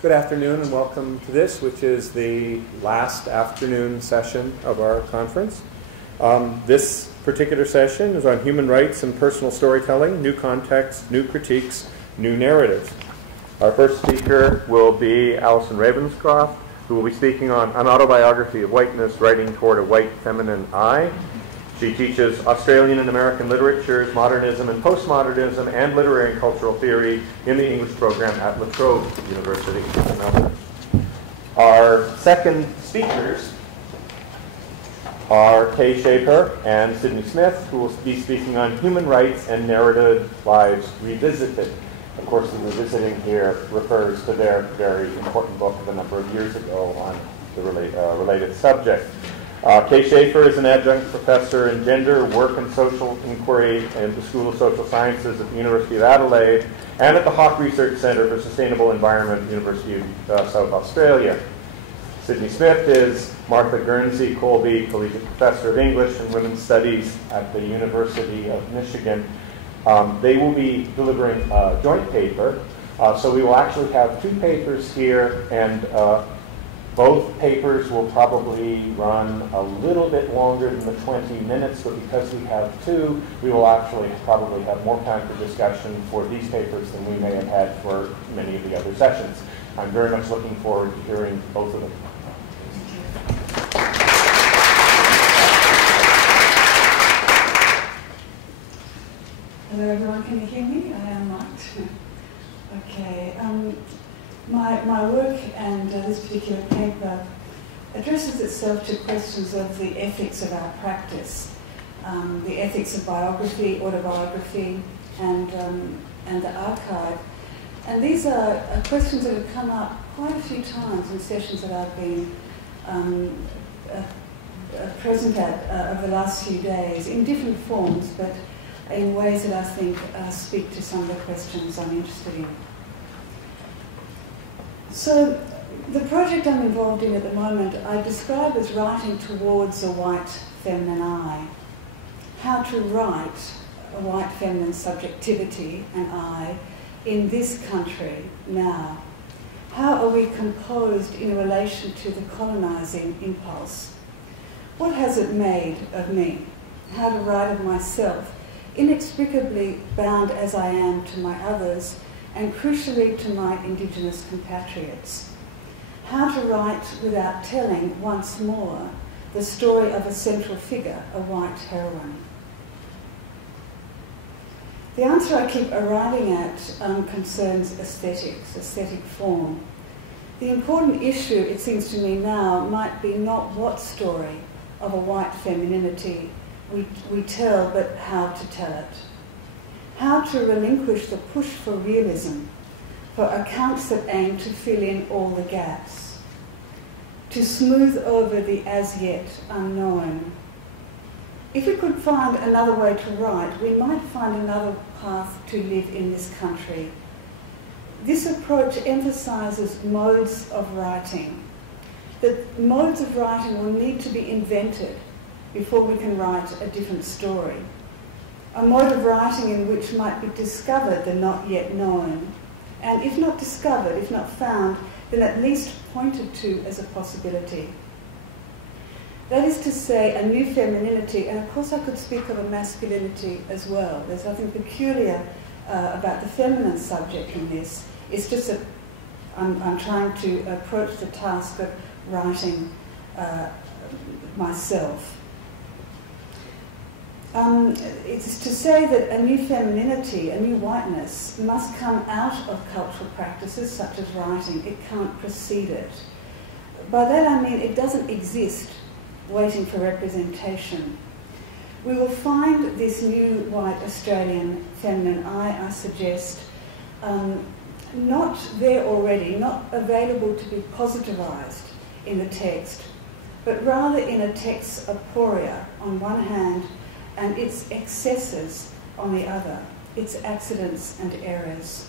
Good afternoon and welcome to this, which is the last afternoon session of our conference. This particular session is on human rights and personal storytelling, new contexts, new critiques, new narratives. Our first speaker will be Alison Ravenscroft, who will be speaking on An Autobiography of Whiteness, Writing Toward a White Feminine Eye. She teaches Australian and American literatures, modernism and postmodernism, and literary and cultural theory in the English program at La Trobe University in Melbourne. Our second speakers are Kay Schaffer and Sidonie Smith, who will be speaking on human rights and narrative lives revisited. Of course, the revisiting here refers to their very important book of a number of years ago on the related subject. Kay Schaffer is an adjunct professor in gender, work and social inquiry in the School of Social Sciences at the University of Adelaide and at the Hawke Research Centre for Sustainable Environment, University of South Australia. Sidonie Smith is Martha Guernsey Colby Collegiate Professor of English and Women's Studies at the University of Michigan. They will be delivering a joint paper, so we will actually have two papers here, and both papers will probably run a little bit longer than the 20 minutes, but because we have two, we will actually probably have more time for discussion for these papers than we may have had for many of the other sessions. I'm very much looking forward to hearing both of them. Hello everyone, can you hear me? I am mic'd. Okay. My work and this particular paper addresses itself to questions of the ethics of our practice, the ethics of biography, autobiography, and the archive. And these are questions that have come up quite a few times in sessions that I've been present at over the last few days, in different forms, but in ways that I think speak to some of the questions I'm interested in. So the project I'm involved in at the moment I describe as writing towards a white feminine eye. How to write a white feminine subjectivity and I in this country now. How are we composed in relation to the colonising impulse? What has it made of me? How to write of myself, inexplicably bound as I am to my others, and crucially to my Indigenous compatriots. How to write without telling once more the story of a central figure, a white heroine. The answer I keep arriving at concerns aesthetics, aesthetic form. The important issue, it seems to me now, might be not what story of a white femininity we tell, but how to tell it. How to relinquish the push for realism, for accounts that aim to fill in all the gaps, to smooth over the as yet unknown. If we could find another way to write, we might find another path to live in this country. This approach emphasises modes of writing, that modes of writing will need to be invented before we can write a different story. A mode of writing in which might be discovered the not yet known, and if not discovered, if not found, then at least pointed to as a possibility. That is to say, a new femininity, and of course I could speak of a masculinity as well. There's nothing peculiar about the feminine subject in this. It's just that I'm trying to approach the task of writing myself. It's to say that a new femininity, a new whiteness, must come out of cultural practices such as writing. It can't precede it. By that I mean it doesn't exist waiting for representation. We will find this new white Australian feminine eye, I suggest, not there already, not available to be positivised in the text, but rather in a text's aporia on one hand, and its excesses on the other, its accidents and errors.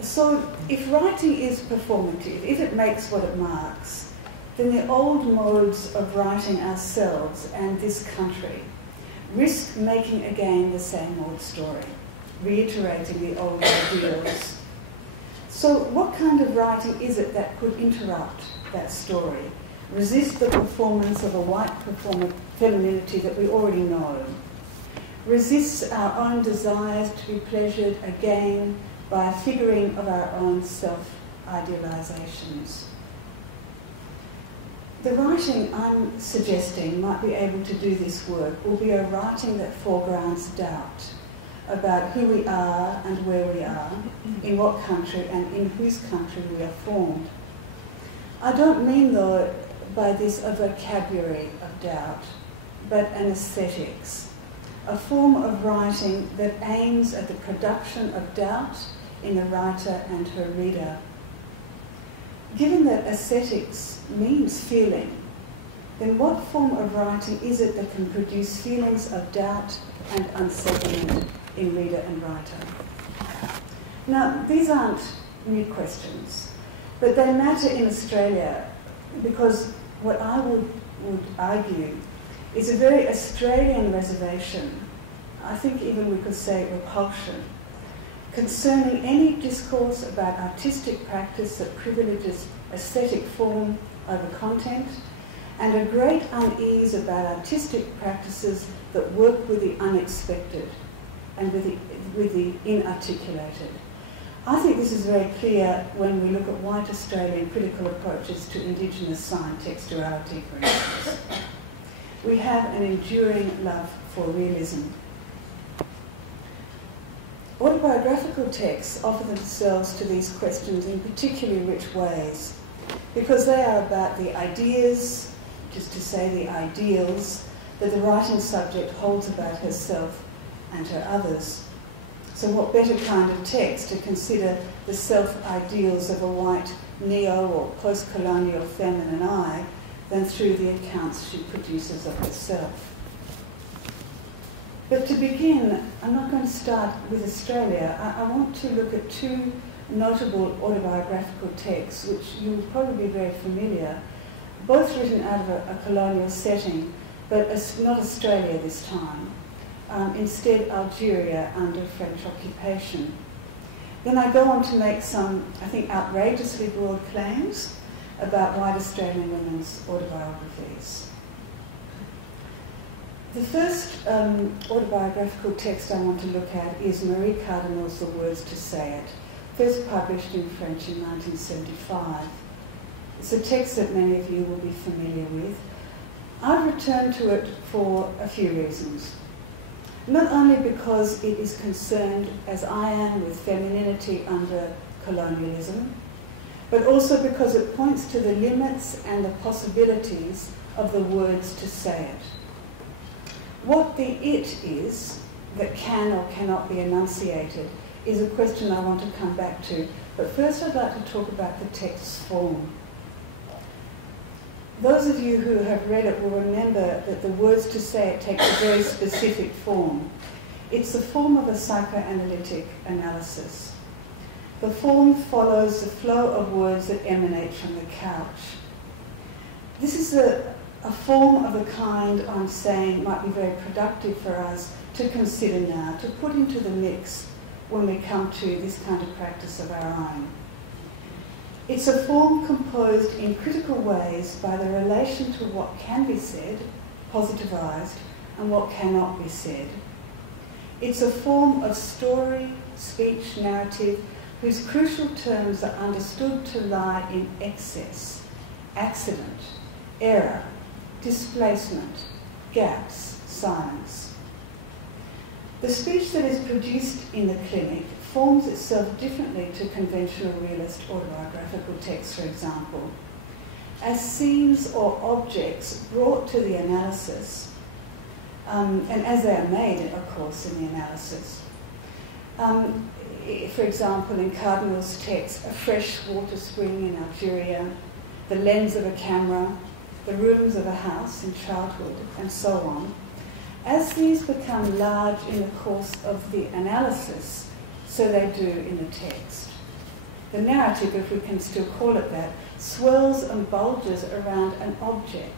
So if writing is performative, if it makes what it marks, then the old modes of writing ourselves and this country risk making again the same old story, reiterating the old ideals. So what kind of writing is it that could interrupt that story, resist the performance of a white femininity that we already know, resists our own desires to be pleasured again by a figuring of our own self-idealizations? The writing I'm suggesting might be able to do this work will be a writing that foregrounds doubt about who we are and where we are, in what country and in whose country we are formed. I don't mean, though, by this a vocabulary of doubt, but an aesthetics, a form of writing that aims at the production of doubt in the writer and her reader. Given that aesthetics means feeling, then what form of writing is it that can produce feelings of doubt and unsettlement in reader and writer? Now, these aren't new questions, but they matter in Australia because what I would argue is a very Australian reservation, I think even we could say repulsion, concerning any discourse about artistic practice that privileges aesthetic form over content, and a great unease about artistic practices that work with the unexpected and with the inarticulated. I think this is very clear when we look at white Australian critical approaches to Indigenous sign textuality, for instance. We have an enduring love for realism. Autobiographical texts offer themselves to these questions in particularly rich ways because they are about the ideas, which is to say the ideals, that the writing subject holds about herself and her others. So what better kind of text to consider the self-ideals of a white neo- or post-colonial feminine eye than through the accounts she produces of herself. But to begin, I'm not going to start with Australia. I want to look at two notable autobiographical texts, which you will probably be very familiar, both written out of a colonial setting, but not Australia this time. Instead, Algeria under French occupation. Then I go on to make some, I think, outrageously broad claims about white Australian women's autobiographies. The first autobiographical text I want to look at is Marie Cardinal's The Words to Say It, first published in French in 1975. It's a text that many of you will be familiar with. I've returned to it for a few reasons. Not only because it is concerned, as I am, with femininity under colonialism, but also because it points to the limits and the possibilities of the words to say it. What the it is that can or cannot be enunciated is a question I want to come back to, but first I'd like to talk about the text's form. Those of you who have read it will remember that the Words to Say It takes a very specific form. It's the form of a psychoanalytic analysis. The form follows the flow of words that emanate from the couch. This is a form of the kind I'm saying might be very productive for us to consider now, to put into the mix when we come to this kind of practice of our own. It's a form composed in critical ways by the relation to what can be said, positivized, and what cannot be said. It's a form of story, speech, narrative, whose crucial terms are understood to lie in excess, accident, error, displacement, gaps, silence. The speech that is produced in the clinic forms itself differently to conventional realist autobiographical texts, for example, as scenes or objects brought to the analysis, and as they are made, of course, in the analysis. For example, in Cardinal's text, a fresh water spring in Algeria, the lens of a camera, the rooms of a house in childhood, and so on. As these become large in the course of the analysis, so they do in the text. The narrative, if we can still call it that, swirls and bulges around an object.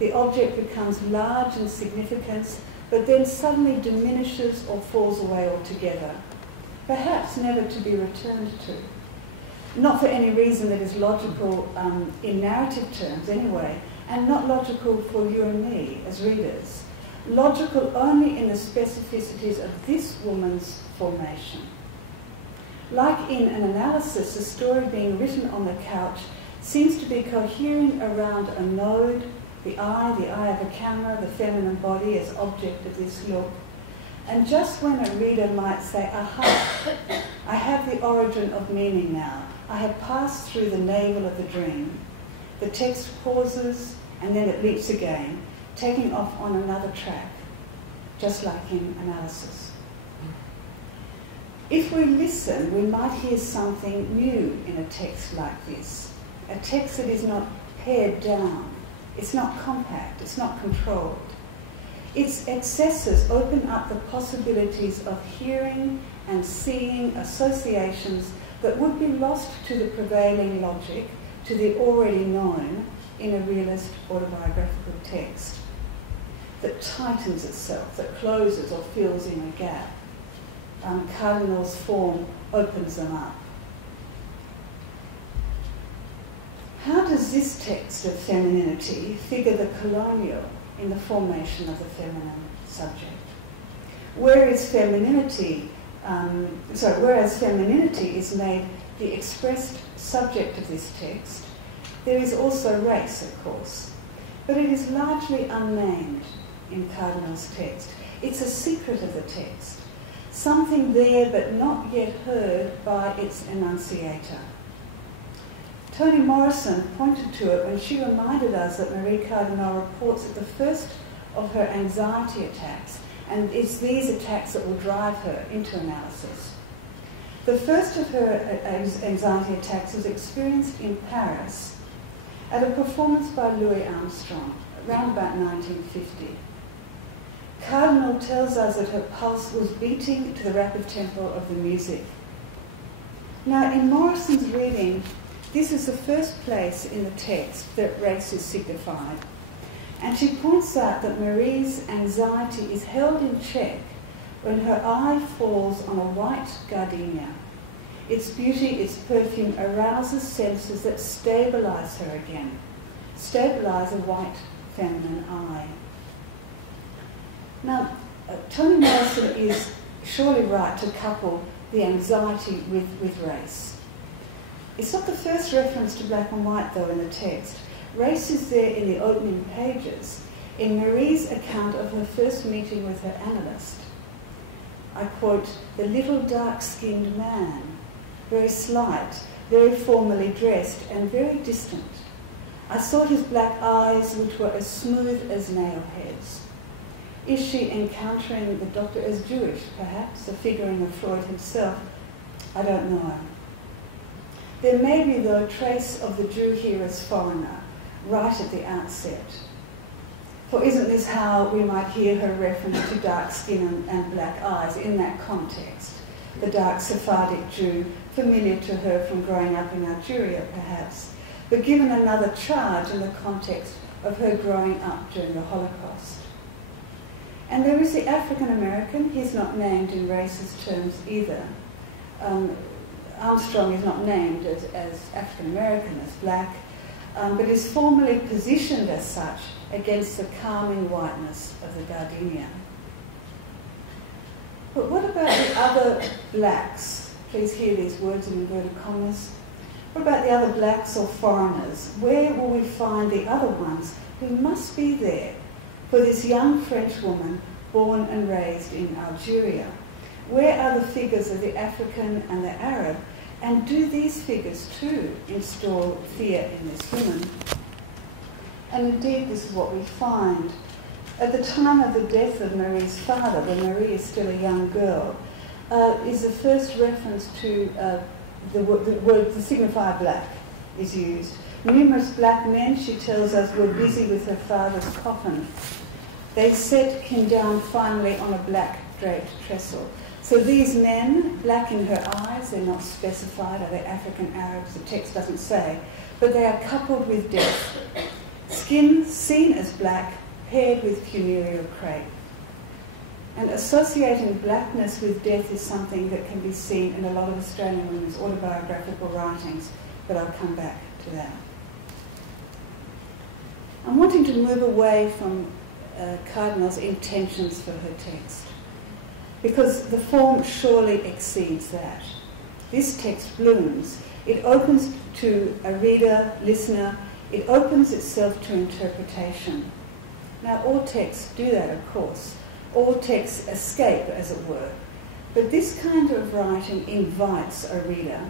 The object becomes large in significance, but then suddenly diminishes or falls away altogether, perhaps never to be returned to. not for any reason that is logical in narrative terms anyway, and not logical for you and me as readers. Logical only in the specificities of this woman's formation. Like in an analysis, the story being written on the couch seems to be cohering around a node, the eye of a camera, the feminine body as object of this look. And just when a reader might say, aha, I have the origin of meaning now, I have passed through the navel of the dream, the text pauses and then it leaps again, taking off on another track, just like in analysis. If we listen, we might hear something new in a text like this, a text that is not pared down, it's not compact, it's not controlled. Its excesses open up the possibilities of hearing and seeing associations that would be lost to the prevailing logic, to the already known, in a realist autobiographical text that tightens itself, that closes or fills in a gap. Cardinal's form opens them up. How does this text of femininity figure the colonial in the formation of the feminine subject? Whereas femininity is made the expressed subject of this text, there is also race, of course, but it is largely unnamed in Cardinal's text. It's a secret of the text, something there but not yet heard by its enunciator. Toni Morrison pointed to it when she reminded us that Marie Cardinal reports at the first of her anxiety attacks, and it's these attacks that will drive her into analysis. The first of her anxiety attacks was experienced in Paris at a performance by Louis Armstrong, around about 1950. Cardinal tells us that her pulse was beating to the rapid tempo of the music. Now, in Morrison's reading, this is the first place in the text that race is signified. And she points out that Marie's anxiety is held in check when her eye falls on a white gardenia. Its beauty, its perfume arouses senses that stabilise her again, stabilise a white feminine eye. Now, Toni Morrison is surely right to couple the anxiety with race. It's not the first reference to black and white, though, in the text. Race is there in the opening pages, in Marie's account of her first meeting with her analyst. I quote, "The little dark-skinned man, very slight, very formally dressed, and very distant. I saw his black eyes, which were as smooth as nail heads." Is she encountering the doctor as Jewish, perhaps, a figuring of Freud himself? I don't know. There may be, though, a trace of the Jew here as foreigner, right at the outset. For isn't this how we might hear her reference to dark skin and black eyes in that context? The dark Sephardic Jew, familiar to her from growing up in Algeria, perhaps, but given another charge in the context of her growing up during the Holocaust. And there is the African American. He's not named in racist terms either. Armstrong is not named as African American, as black, but is formally positioned as such against the calming whiteness of the gardenia. But what about the other blacks? Please hear these words in inverted commas. What about the other blacks or foreigners? Where will we find the other ones who must be there for this young French woman born and raised in Algeria? Where are the figures of the African and the Arab? And do these figures too install fear in this woman? And indeed, this is what we find. At the time of the death of Marie's father, when Marie is still a young girl, is the first reference to the word, the signifier black is used. Numerous black men, she tells us, were busy with her father's coffin. They set him down finally on a black draped trestle. So these men, black in her eyes, they're not specified, are they African Arabs? The text doesn't say, but they are coupled with death. Skin seen as black, paired with funereal crepe. And associating blackness with death is something that can be seen in a lot of Australian women's autobiographical writings, but I'll come back to that. I'm wanting to move away from Cardinal's intentions for her text, because the form surely exceeds that. This text blooms. It opens to a reader, listener. It opens itself to interpretation. Now, all texts do that, of course. All texts escape, as it were. But this kind of writing invites a reader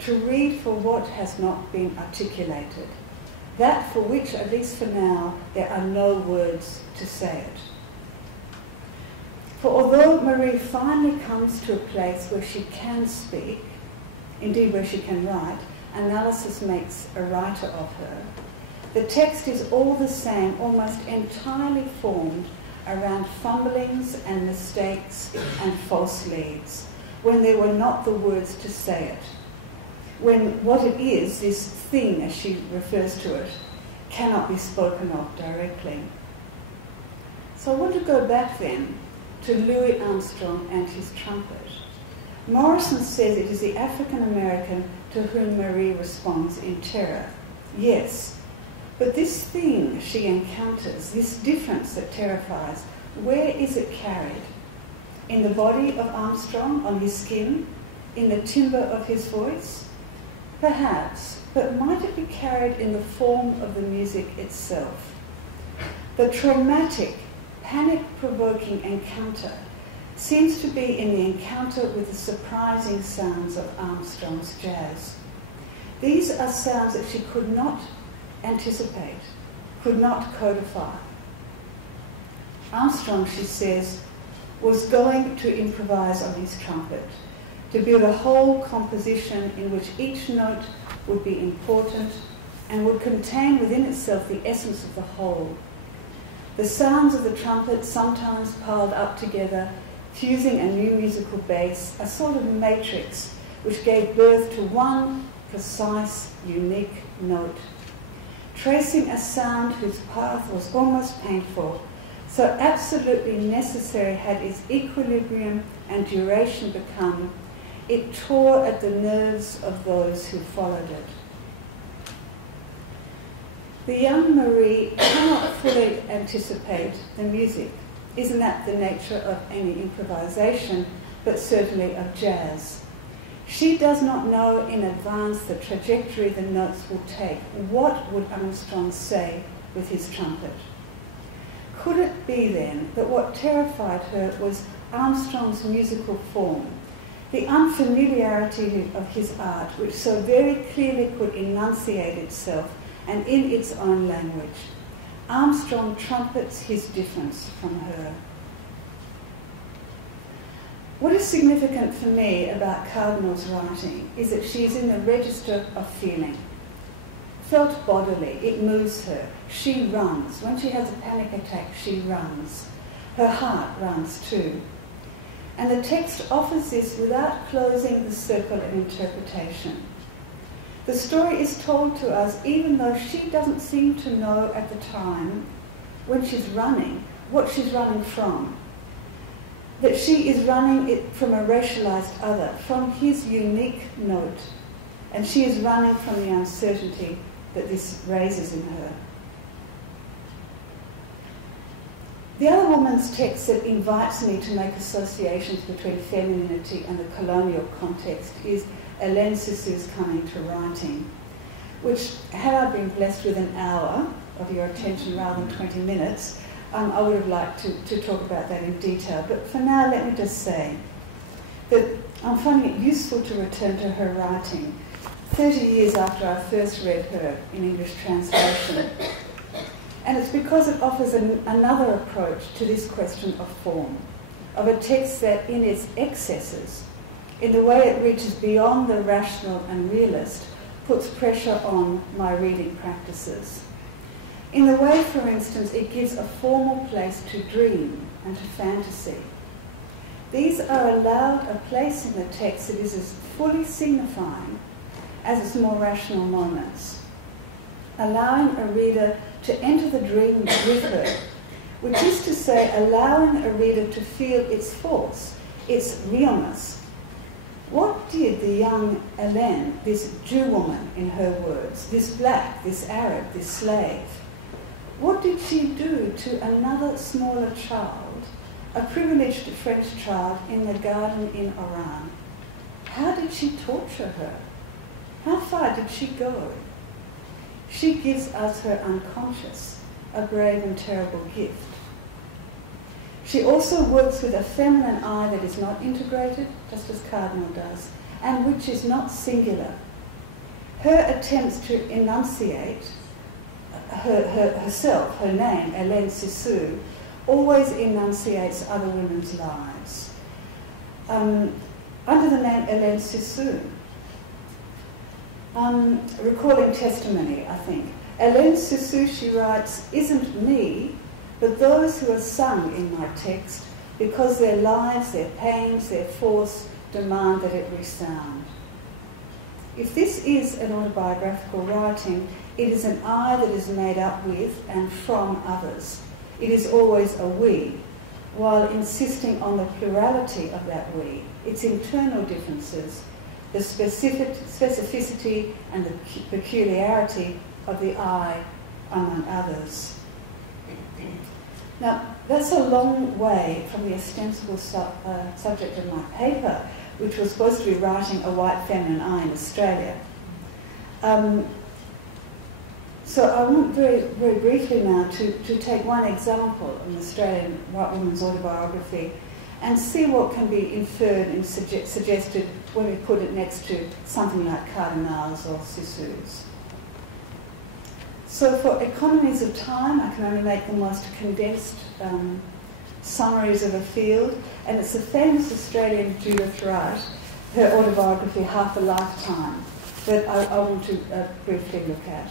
to read for what has not been articulated, that for which, at least for now, there are no words to say it. For although Marie finally comes to a place where she can speak, indeed where she can write, analysis makes a writer of her, the text is all the same, almost entirely formed around fumblings and mistakes and false leads, when there were not the words to say it, when what it is, this thing as she refers to it, cannot be spoken of directly. So I want to go back then to Louis Armstrong and his trumpet. Morrison says it is the African American to whom Marie responds in terror. Yes, but this thing she encounters, this difference that terrifies, where is it carried? In the body of Armstrong, on his skin? In the timbre of his voice? Perhaps, but might it be carried in the form of the music itself? The traumatic, panic-provoking encounter seems to be in the encounter with the surprising sounds of Armstrong's jazz. These are sounds that she could not anticipate, could not codify. Armstrong, she says, was going to improvise on his trumpet, to build a whole composition in which each note would be important and would contain within itself the essence of the whole. The sounds of the trumpet sometimes piled up together, fusing a new musical base, a sort of matrix which gave birth to one precise, unique note, tracing a sound whose path was almost painful, so absolutely necessary had its equilibrium and duration become, it tore at the nerves of those who followed it. The young Marie cannot fully anticipate the music. Isn't that the nature of any improvisation, but certainly of jazz? She does not know in advance the trajectory the notes will take. What would Armstrong say with his trumpet? Could it be then that what terrified her was Armstrong's musical form, the unfamiliarity of his art, which so very clearly could enunciate itself and in its own language? Armstrong trumpets his difference from her. What is significant for me about Cardinal's writing is that she is in the register of feeling. Felt bodily, it moves her. She runs. When she has a panic attack, she runs. Her heart runs too. And the text offers this without closing the circle of interpretation. The story is told to us even though she doesn't seem to know at the time, when she's running, what she's running from. That she is running it from a racialized other, from his unique note, and she is running from the uncertainty that this raises in her. The other woman's text that invites me to make associations between femininity and the colonial context is Hélène Cixous's Coming to Writing, which, had I been blessed with an hour of your attention rather than 20 minutes, I would have liked to talk about that in detail. But for now, let me just say that I'm finding it useful to return to her writing 30 years after I first read her in English translation. And it's because it offers another approach to this question of form, of a text that in its excesses, in the way it reaches beyond the rational and realist, puts pressure on my reading practices. In the way, for instance, it gives a formal place to dream and to fantasy. These are allowed a place in the text that is as fully signifying as its more rational moments, allowing a reader to enter the dream with her, which is to say allowing a reader to feel its force, its realness. What did the young Hélène, this Jew woman in her words, this black, this Arab, this slave, what did she do to another smaller child, a privileged French child in the garden in Oran? How did she torture her? How far did she go? She gives us her unconscious, a brave and terrible gift. She also works with a feminine eye that is not integrated, just as Cardinal does, and which is not singular. Her attempts to enunciate herself, her name, Hélène Cixous, always enunciates other women's lives. Under the name Hélène Cixous, recalling testimony, I think, Hélène Cixous, she writes, isn't me, but those who are sung in my text, because their lives, their pains, their force demand that it resound. If this is an autobiographical writing, it is an I that is made up with and from others. It is always a we, while insisting on the plurality of that we, its internal differences, the specificity and the peculiarity of the I among others. Now, that's a long way from the ostensible subject of my paper, which was supposed to be writing a white feminine I in Australia. So I want very, very briefly now to take one example of an Australian white woman's autobiography and see what can be inferred and suggested when we put it next to something like Cardinal's or Cixous. So for economies of time, I can only make the most condensed summaries of a field, and it's a famous Australian Judith Wright, her autobiography, Half a Lifetime, that I want to briefly look at.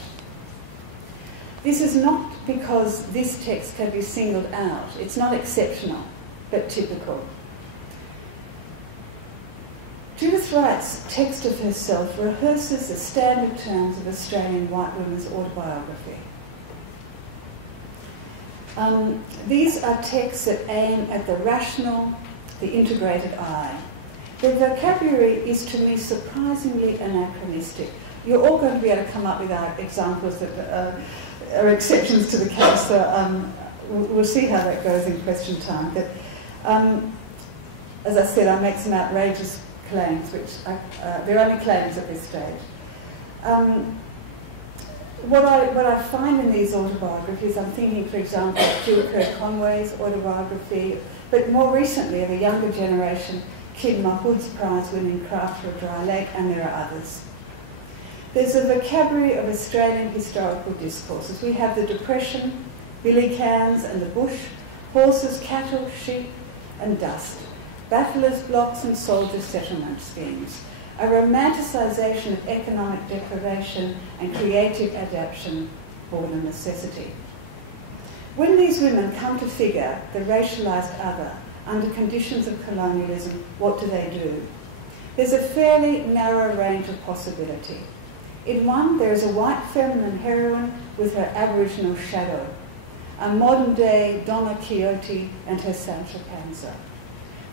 This is not because this text can be singled out. It's not exceptional, but typical. Judith Wright's text of herself rehearses the standard terms of Australian white women's autobiography. These are texts that aim at the rational, the integrated I. The vocabulary is to me surprisingly anachronistic. You're all going to be able to come up with examples that are exceptions to the case, so we'll see how that goes in question time. But as I said, I make some outrageous claims, which they're only claims at this stage. What I find in these autobiographies, I'm thinking, for example, of Jill Kirk Conway's autobiography, but more recently of a younger generation, Kim Mahood's prize-winning Craft for a Dry Lake, and there are others. There's a vocabulary of Australian historical discourses. We have the Depression, billy cans and the bush, horses, cattle, sheep and dust, battlers, blocks and soldiers' settlement schemes, a romanticisation of economic deprivation and creative adaptation, born of necessity. When these women come to figure the racialised other under conditions of colonialism, what do? There's a fairly narrow range of possibility. In one, there is a white feminine heroine with her Aboriginal shadow, a modern-day Donna Quixote and her Sancho Panza,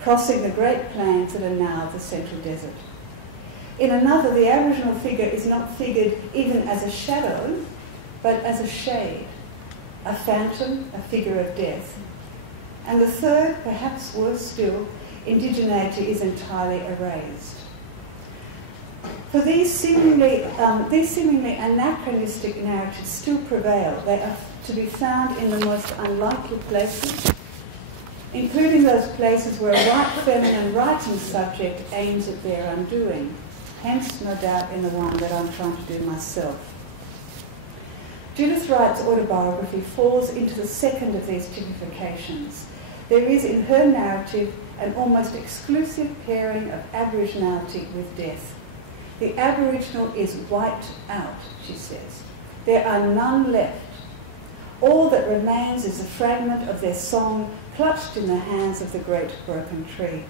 crossing the great plains that are now the Central Desert. In another, the Aboriginal figure is not figured even as a shadow, but as a shade, a phantom, a figure of death. And the third, perhaps worse still, indigeneity is entirely erased. For these seemingly anachronistic narratives still prevail. They are to be found in the most unlikely places, including those places where a white feminine writing subject aims at their undoing, hence, no doubt, in the one that I'm trying to do myself. Judith Wright's autobiography falls into the second of these typifications. There is in her narrative an almost exclusive pairing of Aboriginality with death. The Aboriginal is wiped out, she says. There are none left. All that remains is a fragment of their song clutched in the hands of the great broken tree.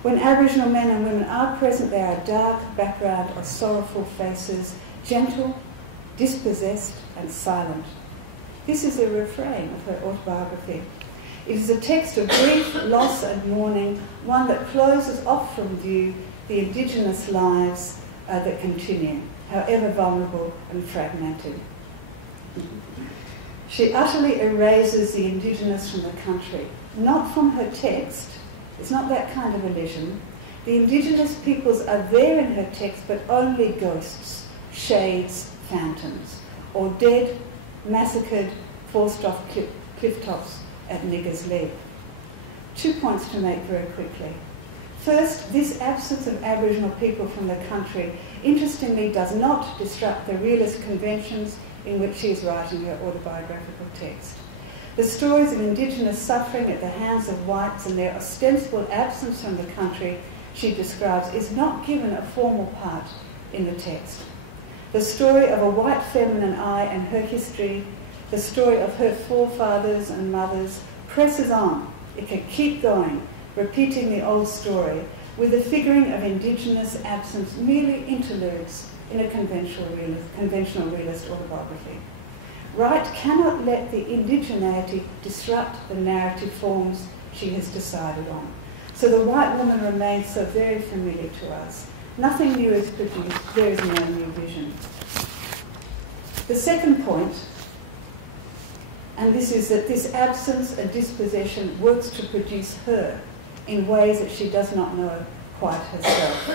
When Aboriginal men and women are present, they are a dark background of sorrowful faces, gentle, dispossessed and silent. This is a refrain of her autobiography. It is a text of grief, loss and mourning, one that closes off from view the Indigenous lives that continue, however vulnerable and fragmented. She utterly erases the Indigenous from the country, not from her text. It's not that kind of elision. The Indigenous peoples are there in her text, but only ghosts, shades, phantoms, or dead, massacred, forced off cliff tops at Niggers Leap. 2 points to make very quickly. First, this absence of Aboriginal people from the country, interestingly, does not disrupt the realist conventions in which she is writing her autobiographical text. The stories of Indigenous suffering at the hands of whites and their ostensible absence from the country she describes is not given a formal part in the text. The story of a white feminine eye and her history, the story of her forefathers and mothers, presses on. It can keep going, repeating the old story, with the figuring of Indigenous absence merely interludes in a conventional realist autobiography. Wright cannot let the indigeneity disrupt the narrative forms she has decided on. So the white woman remains so very familiar to us. Nothing new is produced, there is no new vision. The second point, and this is that this absence and dispossession works to produce her in ways that she does not know quite herself.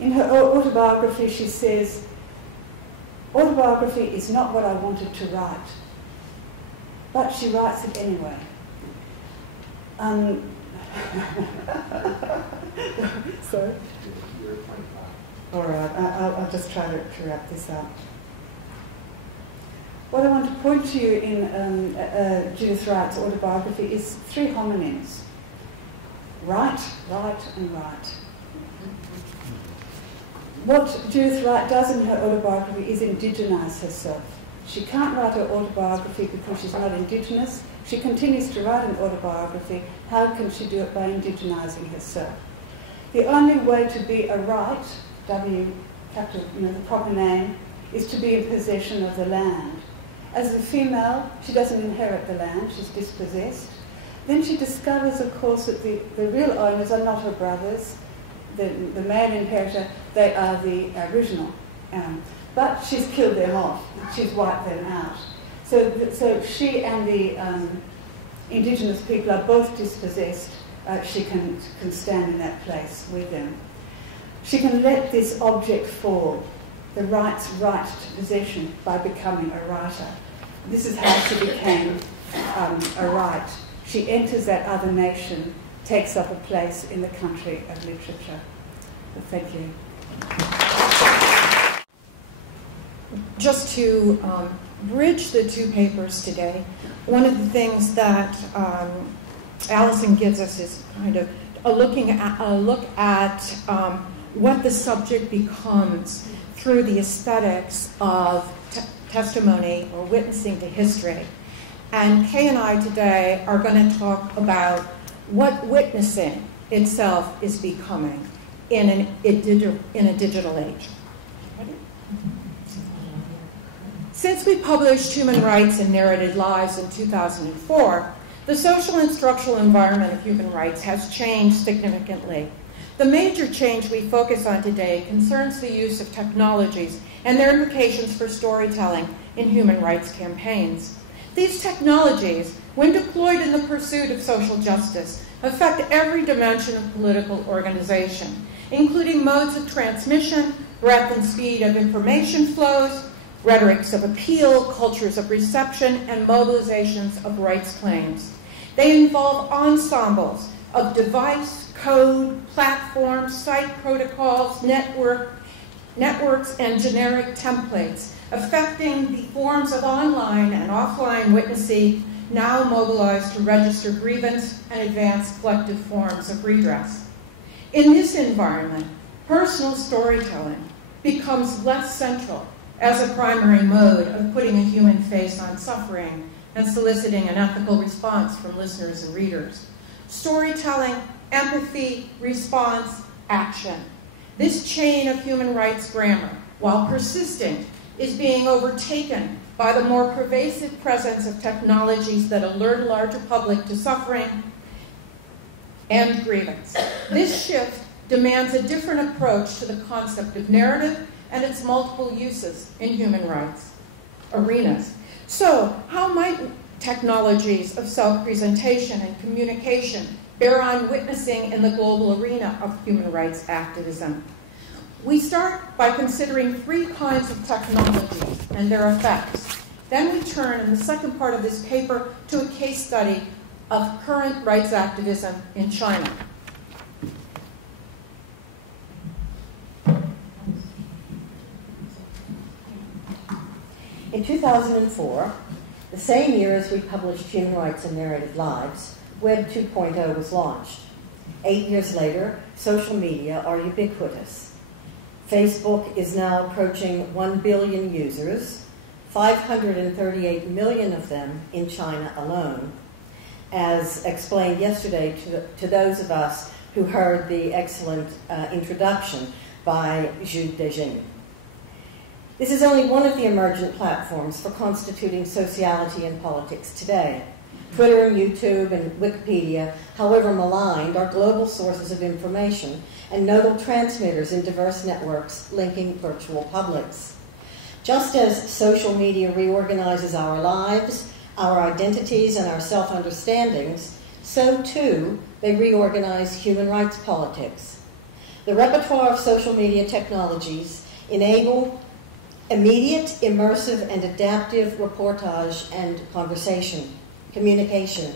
In her autobiography, she says, "Autobiography is not what I wanted to write," but she writes it anyway. Sorry? All right, I'll just try to wrap this up. What I want to point to you in Judith Wright's autobiography is 3 homonyms. Write, write, and write. What Judith Wright does in her autobiography is indigenize herself. She can't write her autobiography because she's not Indigenous. She continues to write an autobiography. How can she do it? By indigenizing herself. The only way to be a Wright, W, capital, the proper name, is to be in possession of the land. As a female, she doesn't inherit the land, she's dispossessed. Then she discovers, of course, that the real owners are not her brothers, the male inheritor, they are the Aboriginal. But she's killed them off, she's wiped them out. So she and the Indigenous people are both dispossessed. She can stand in that place with them. She can let this object fall, the right's right to possession, by becoming a writer. This is how she became a Wright. She enters that other nation, takes up a place in the country of literature. Well, thank you. Just to bridge the 2 papers today, one of the things that Alison gives us is kind of a look at what the subject becomes through the aesthetics of testimony or witnessing to history. And Kay and I today are going to talk about what witnessing itself is becoming in a digital age. Since we published Human Rights and Narrated Lives in 2004, the social and structural environment of human rights has changed significantly. The major change we focus on today concerns the use of technologies and their implications for storytelling in human rights campaigns. These technologies, when deployed in the pursuit of social justice, affect every dimension of political organization, including modes of transmission, breadth and speed of information flows, rhetorics of appeal, cultures of reception, and mobilizations of rights claims. They involve ensembles of device, code, platforms, site protocols, networks, and generic templates, affecting the forms of online and offline witnessing now mobilized to register grievance and advance collective forms of redress. In this environment, personal storytelling becomes less central as a primary mode of putting a human face on suffering and soliciting an ethical response from listeners and readers. Storytelling, empathy, response, action. This chain of human rights grammar, while persisting, is being overtaken by the more pervasive presence of technologies that alert a larger public to suffering and grievance. This shift demands a different approach to the concept of narrative and its multiple uses in human rights arenas. So, how might technologies of self-presentation and communication bear on witnessing in the global arena of human rights activism? We start by considering 3 kinds of technologies and their effects. Then we turn, in the second part of this paper, to a case study of current rights activism in China. In 2004, the same year as we published Human Rights and Narrative Lives, Web 2.0 was launched. 8 years later, social media are ubiquitous. Facebook is now approaching 1 billion users, 538 million of them in China alone, as explained yesterday to those of us who heard the excellent introduction by Jules Desjardins. This is only one of the emergent platforms for constituting sociality and politics today. Twitter and YouTube and Wikipedia, however maligned, are global sources of information and nodal transmitters in diverse networks linking virtual publics. Just as social media reorganizes our lives, our identities, and our self-understandings, so too they reorganize human rights politics. The repertoire of social media technologies enable immediate, immersive, and adaptive reportage and communication.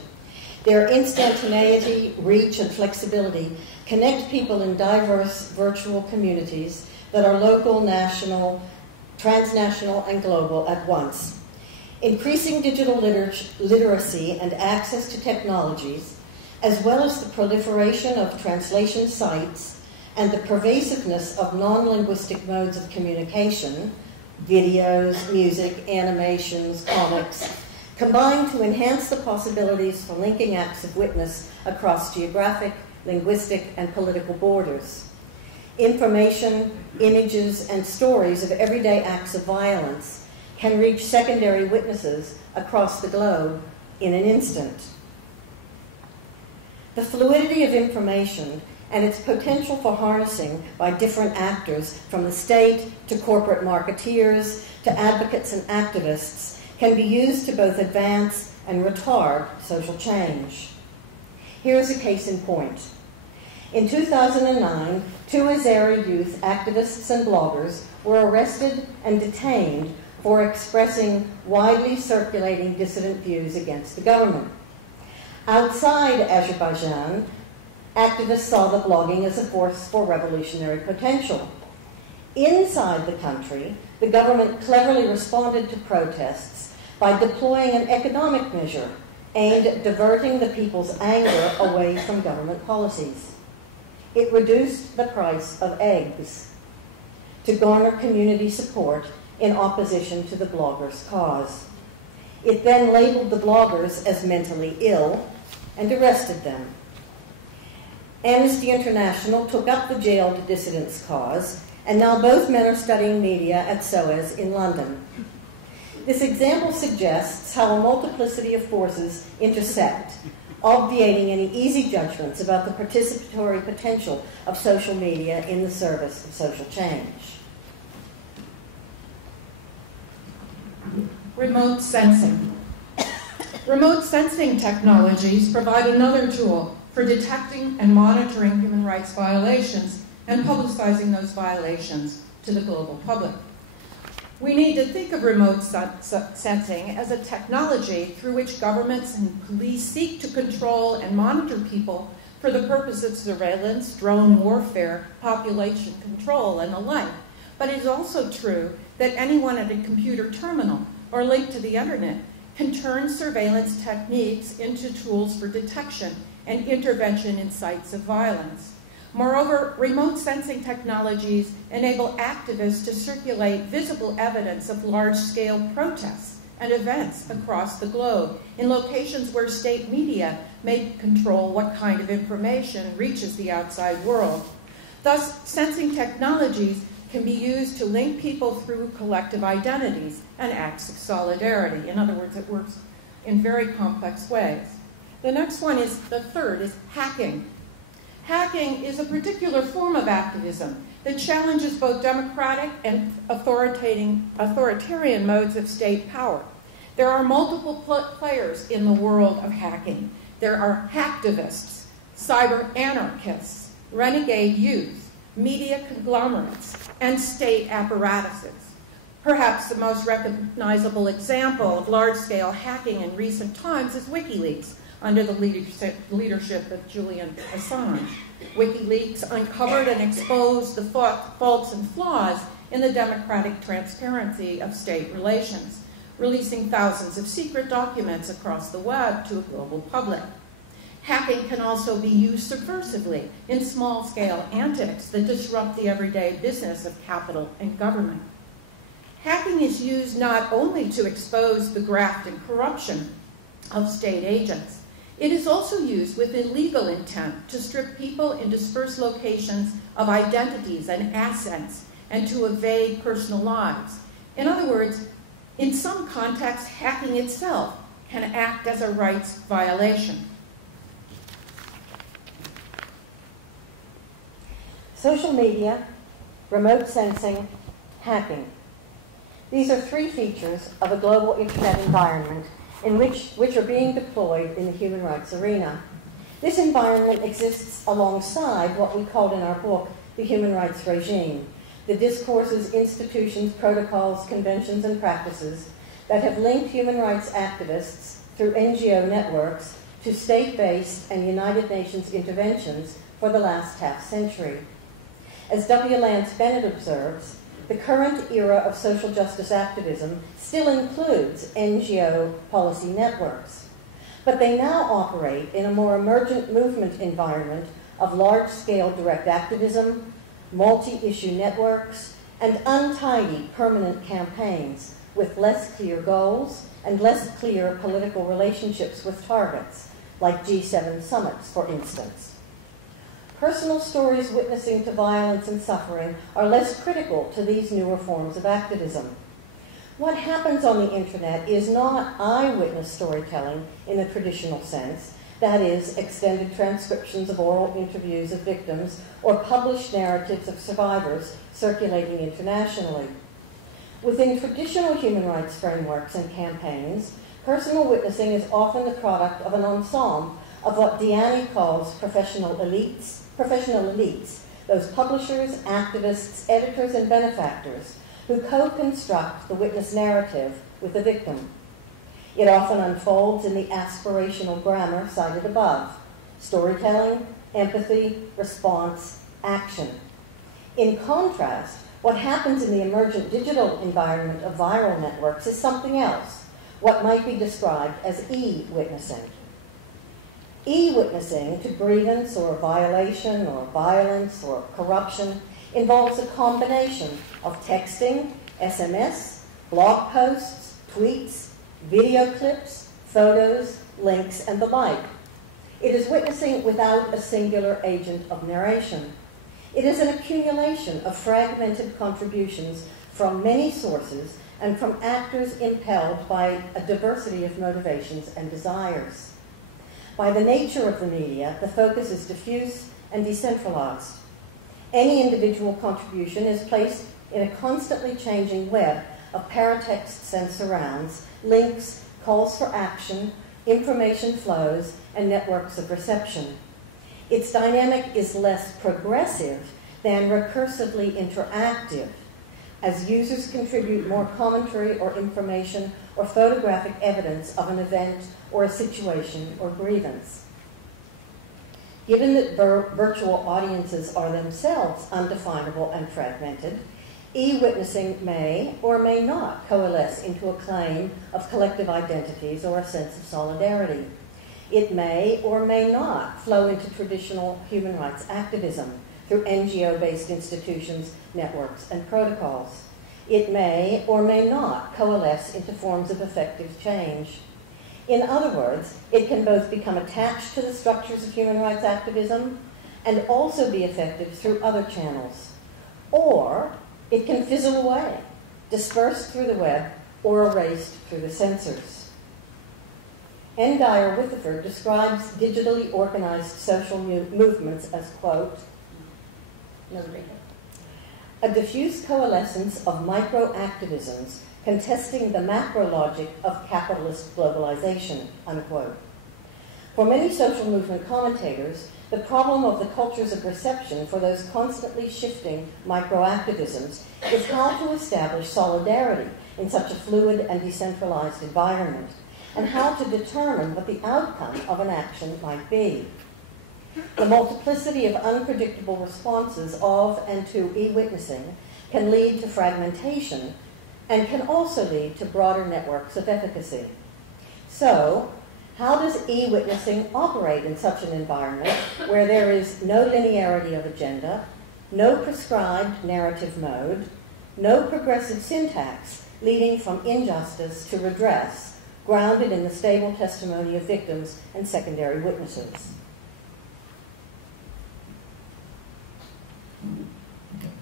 Their instantaneity, reach, and flexibility connect people in diverse virtual communities that are local, national, transnational, and global at once. Increasing digital literacy and access to technologies, as well as the proliferation of translation sites and the pervasiveness of non-linguistic modes of communication, videos, music, animations, comics, combine to enhance the possibilities for linking acts of witness across geographic, linguistic, and political borders. Information, images, and stories of everyday acts of violence can reach secondary witnesses across the globe in an instant. The fluidity of information and its potential for harnessing by different actors, from the state to corporate marketeers to advocates and activists, can be used to both advance and retard social change. Here's a case in point. In 2009, 2 Azeri youth activists and bloggers were arrested and detained for expressing widely circulating dissident views against the government. Outside Azerbaijan, activists saw the blogging as a force for revolutionary potential. Inside the country, the government cleverly responded to protests by deploying an economic measure aimed at diverting the people's anger away from government policies. It reduced the price of eggs to garner community support in opposition to the bloggers' cause. It then labeled the bloggers as mentally ill and arrested them. Amnesty International took up the jailed dissidents' cause, and now both men are studying media at SOAS in London. This example suggests how a multiplicity of forces intersect, obviating any easy judgments about the participatory potential of social media in the service of social change. Remote sensing. Remote sensing technologies provide another tool for detecting and monitoring human rights violations and publicizing those violations to the global public. We need to think of remote sensing as a technology through which governments and police seek to control and monitor people for the purpose of surveillance, drone warfare, population control, and the like. But it is also true that anyone at a computer terminal or linked to the internet can turn surveillance techniques into tools for detection and intervention in sites of violence. Moreover, remote sensing technologies enable activists to circulate visible evidence of large-scale protests and events across the globe in locations where state media may control what kind of information reaches the outside world. Thus, sensing technologies can be used to link people through collective identities and acts of solidarity. In other words, it works in very complex ways. The next one is, the third, is hacking. Hacking is a particular form of activism that challenges both democratic and authoritarian modes of state power. There are multiple players in the world of hacking. There are hacktivists, cyber anarchists, renegade youth, media conglomerates, and state apparatuses. Perhaps the most recognizable example of large-scale hacking in recent times is WikiLeaks, under the leadership of Julian Assange. WikiLeaks uncovered and exposed the faults and flaws in the democratic transparency of state relations, releasing thousands of secret documents across the web to a global public. Hacking can also be used subversively in small-scale antics that disrupt the everyday business of capital and government. Hacking is used not only to expose the graft and corruption of state agents, it is also used with illegal intent to strip people in dispersed locations of identities and assets and to evade personal lives. In other words, in some contexts, hacking itself can act as a rights violation. Social media, remote sensing, hacking. These are three features of a global internet environment in which are being deployed in the human rights arena. This environment exists alongside what we called in our book the human rights regime, the discourses, institutions, protocols, conventions, and practices that have linked human rights activists through NGO networks to state-based and United Nations interventions for the last half-century. As W. Lance Bennett observes, the current era of social justice activism still includes NGO policy networks, but they now operate in a more emergent movement environment of large-scale direct activism, multi-issue networks, and untidy permanent campaigns with less clear goals and less clear political relationships with targets, like G7 summits, for instance. Personal stories witnessing to violence and suffering are less critical to these newer forms of activism. What happens on the internet is not eyewitness storytelling in the traditional sense, that is, extended transcriptions of oral interviews of victims or published narratives of survivors circulating internationally. Within traditional human rights frameworks and campaigns, personal witnessing is often the product of an ensemble of what Diani calls professional elites, those publishers, activists, editors, and benefactors who co-construct the witness narrative with the victim. It often unfolds in the aspirational grammar cited above: storytelling, empathy, response, action. In contrast, what happens in the emergent digital environment of viral networks is something else, what might be described as e-witnessing. E-witnessing to grievance or violation or violence or corruption involves a combination of texting, SMS, blog posts, tweets, video clips, photos, links, and the like. It is witnessing without a singular agent of narration. It is an accumulation of fragmented contributions from many sources and from actors impelled by a diversity of motivations and desires. By the nature of the media, the focus is diffuse and decentralized. Any individual contribution is placed in a constantly changing web of paratexts and surrounds, links, calls for action, information flows, and networks of reception. Its dynamic is less progressive than recursively interactive, as users contribute more commentary or information or photographic evidence of an event or a situation or grievance. Given that virtual audiences are themselves undefinable and fragmented, e-witnessing may or may not coalesce into a claim of collective identities or a sense of solidarity. It may or may not flow into traditional human rights activism through NGO-based institutions, networks, and protocols. It may or may not coalesce into forms of effective change. In other words, it can both become attached to the structures of human rights activism and also be effective through other channels. Or It can fizzle away, dispersed through the web, or erased through the censors. N. Dyer Witherford describes digitally organized social movements as, quote, a diffuse coalescence of micro-activisms contesting the macro logic of capitalist globalization, unquote. For many social movement commentators, the problem of the cultures of reception for those constantly shifting micro-activisms is how to establish solidarity in such a fluid and decentralized environment, and how to determine what the outcome of an action might be. The multiplicity of unpredictable responses of and to e-witnessing can lead to fragmentation and can also lead to broader networks of efficacy. So, how does e-witnessing operate in such an environment where there is no linearity of agenda, no prescribed narrative mode, no progressive syntax leading from injustice to redress, grounded in the stable testimony of victims and secondary witnesses?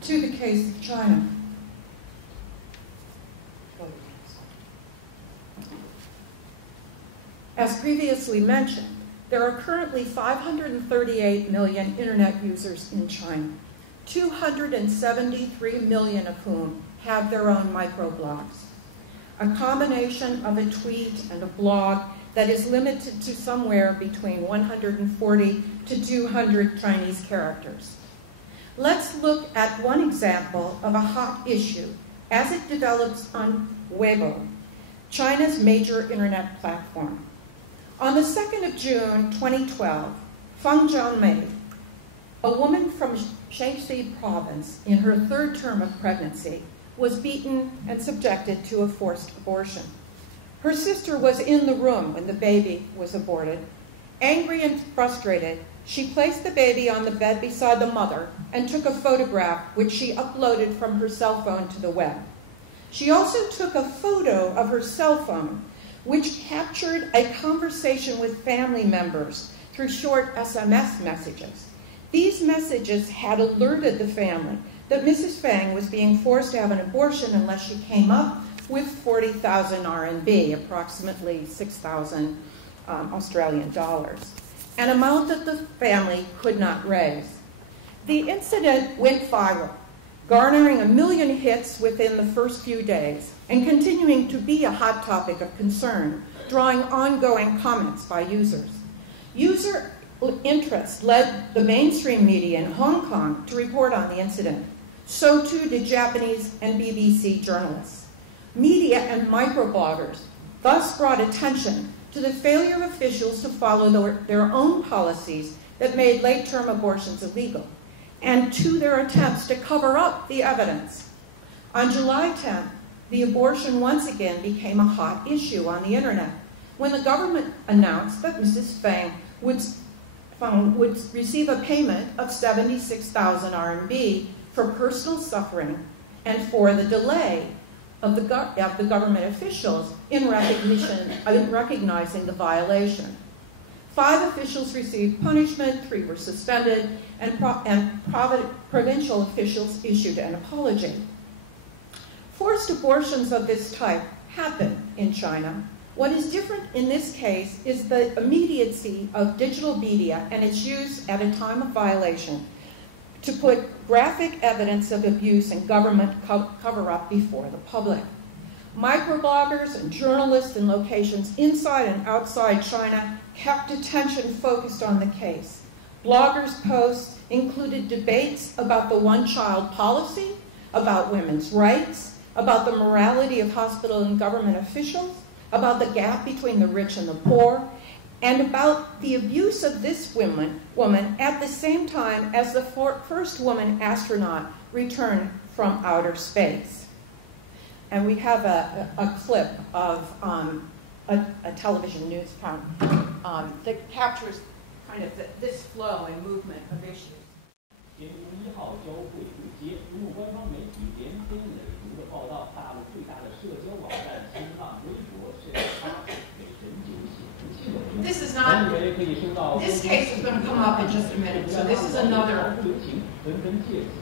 To the case of China. As previously mentioned, there are currently 538 million internet users in China, 273 million of whom have their own microblogs, a combination of a tweet and a blog that is limited to somewhere between 140 to 200 Chinese characters. Let's look at one example of a hot issue as it develops on Weibo, China's major internet platform. On the 2nd of June 2012, Feng Jianmei, a woman from Shaanxi province in her 3rd term of pregnancy, was beaten and subjected to a forced abortion. Her sister was in the room when the baby was aborted. Angry and frustrated, she placed the baby on the bed beside the mother and took a photograph which she uploaded from her cell phone to the web. She also took a photo of her cell phone which captured a conversation with family members through short SMS messages. These messages had alerted the family that Mrs. Feng was being forced to have an abortion unless she came up with 40,000 RMB, approximately 6,000 Australian dollars, an amount that the family could not raise. The incident went viral, garnering 1 million hits within the first few days and continuing to be a hot topic of concern, drawing ongoing comments by users. User interest led the mainstream media in Hong Kong to report on the incident. So too did Japanese and BBC journalists. Media and microbloggers thus brought attention to the failure of officials to follow their own policies that made late-term abortions illegal, and to their attempts to cover up the evidence. On July 10th, the abortion once again became a hot issue on the internet when the government announced that Mrs. Feng would receive a payment of 76,000 RMB for personal suffering and for the delay of the government officials in recognizing the violation. 5 officials received punishment, 3 were suspended, and provincial officials issued an apology. Forced abortions of this type happen in China. What is different in this case is the immediacy of digital media and its use at a time of violation to put graphic evidence of abuse and government cover-up before the public. Microbloggers and journalists in locations inside and outside China kept attention focused on the case. Bloggers' posts included debates about the one-child policy, about women's rights, about the morality of hospital and government officials, about the gap between the rich and the poor, and about the abuse of this woman at the same time as the first woman astronaut returned from outer space. And we have a clip of a television news that captures kind of this flow and movement of issues. 1号交会对接，如果官方媒体连篇累牍的报道，大陆最大的社交网站新浪微博是它给人酒血不气的。This is not. This case is going to come up in just a minute. So this is another. 流行纷纷借此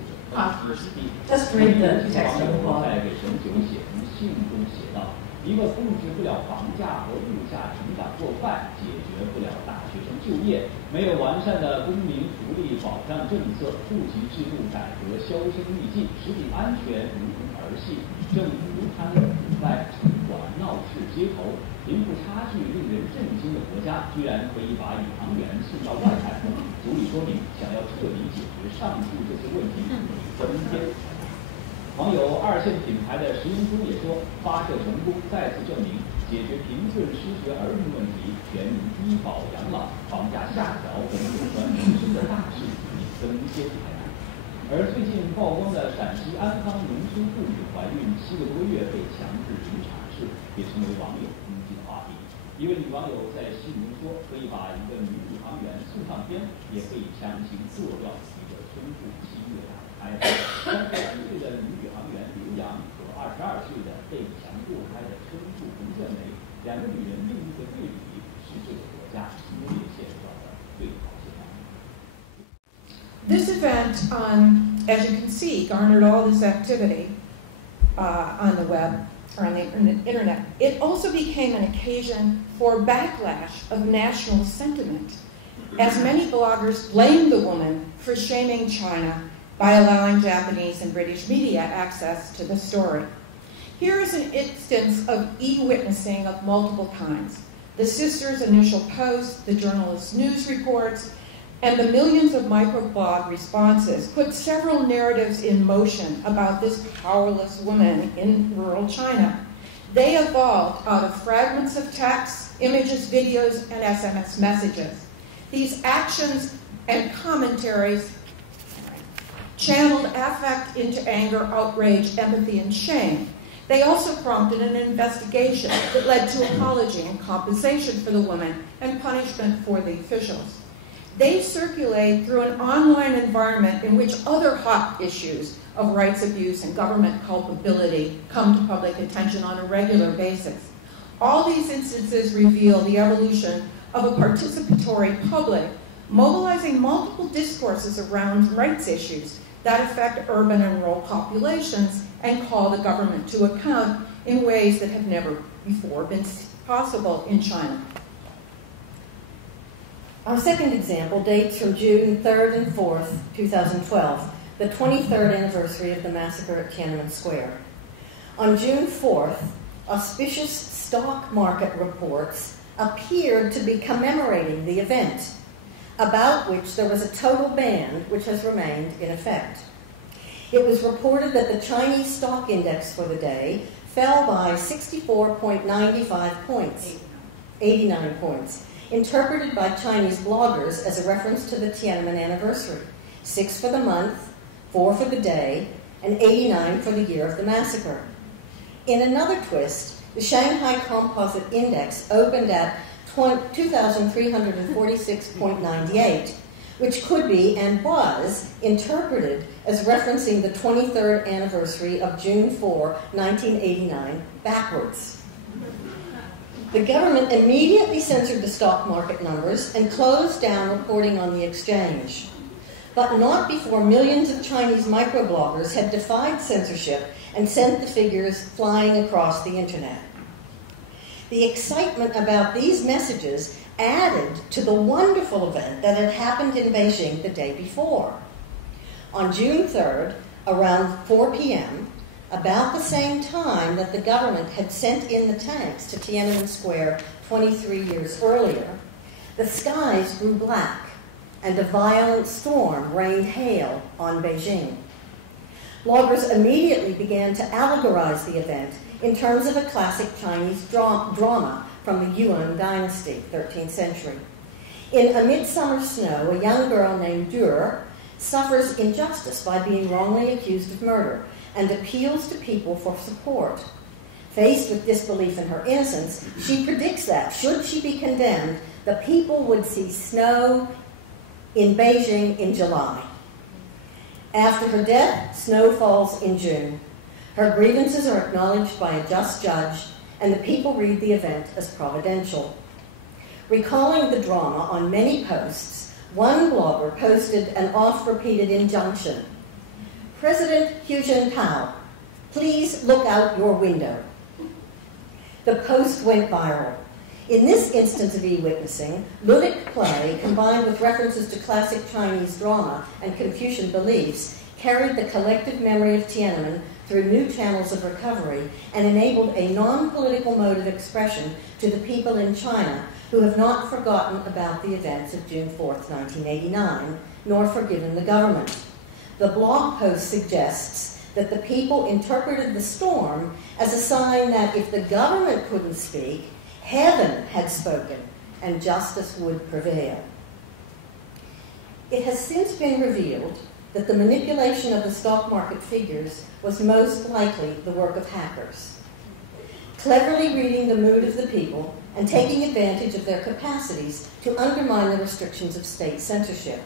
Just read the text of the law. 在给沈九写封信中写道：一个控制不了房价和物价成长过快，解决不了大学生就业，没有完善的公民福利保障政策，户籍制度改革销声匿迹，食品安全如同儿戏，政府贪污腐败城管闹市街头，贫富差距令人震惊的国家，居然可以把宇航员送到外太空，足以说明想要彻底解决上述这些问题已登天。网友二线品牌的石英珠也说，发射成功再次证明解决贫困失学儿童问题、全民低保养老、房价下调等有关民生的大事比登仙还难。而最近曝光的陕西安康农村妇女怀孕7个多月被强制临产事，也成为网友攻击的话题。一位女网友在信中说，可以把一个女宇航员送上天，也可以强行做掉一个胸部7月大的孩子。32岁的女宇航员刘洋和22岁的被强堕胎的生父冯建梅，两个女人命运的对比，是这个国家目前陷入到的最好现象。This event, as you can see, garnered all this activity on the web or on the internet. It also became an occasion for backlash of national sentiment, as many bloggers blamed the woman for shaming China by allowing Japanese and British media access to the story. Here is an instance of e-witnessing of multiple kinds. The sisters' initial posts, the journalists' news reports, and the millions of microblog responses put several narratives in motion about this powerless woman in rural China. They evolved out of fragments of text, images, videos, and SMS messages. These actions and commentaries channeled affect into anger, outrage, empathy, and shame. They also prompted an investigation that led to apology and compensation for the woman and punishment for the officials. They circulate through an online environment in which other hot issues of rights abuse and government culpability come to public attention on a regular basis. All these instances reveal the evolution of a participatory public mobilizing multiple discourses around rights issues that affect urban and rural populations and call the government to account in ways that have never before been possible in China. Our second example dates from June 3rd and 4th, 2012, the 23rd anniversary of the massacre at Tiananmen Square. On June 4th, auspicious stock market reports appeared to be commemorating the event, about which there was a total ban which has remained in effect. It was reported that the Chinese stock index for the day fell by 64.95 points, 89 points, interpreted by Chinese bloggers as a reference to the Tiananmen anniversary, 6 for the month, 4 for the day, and 89 for the year of the massacre. In another twist, the Shanghai Composite Index opened at 2,346.98, which could be and was interpreted as referencing the 23rd anniversary of June 4, 1989, backwards. The government immediately censored the stock market numbers and closed down reporting on the exchange, but not before millions of Chinese microbloggers had defied censorship and sent the figures flying across the internet. The excitement about these messages added to the wonderful event that had happened in Beijing the day before. On June 3rd, around 4 p.m., about the same time that the government had sent in the tanks to Tiananmen Square 23 years earlier, the skies grew black and a violent storm rained hail on Beijing. Bloggers immediately began to allegorize the event in terms of a classic Chinese drama from the Yuan dynasty, 13th century. In A Midsummer Snow, a young girl named Dur suffers injustice by being wrongly accused of murder and appeals to people for support. Faced with disbelief in her innocence, she predicts that, should she be condemned, the people would see snow in Beijing in July. After her death, snow falls in June. Her grievances are acknowledged by a just judge, and the people read the event as providential. Recalling the drama on many posts, one blogger posted an oft-repeated injunction: President Hu Jintao, please look out your window. The post went viral. In this instance of e-witnessing, ludic play, combined with references to classic Chinese drama and Confucian beliefs, carried the collective memory of Tiananmen through new channels of recovery and enabled a non-political mode of expression to the people in China who have not forgotten about the events of June 4th, 1989, nor forgiven the government. The blog post suggests that the people interpreted the storm as a sign that if the government couldn't speak, heaven had spoken and justice would prevail. It has since been revealed that the manipulation of the stock market figures was most likely the work of hackers, cleverly reading the mood of the people and taking advantage of their capacities to undermine the restrictions of state censorship.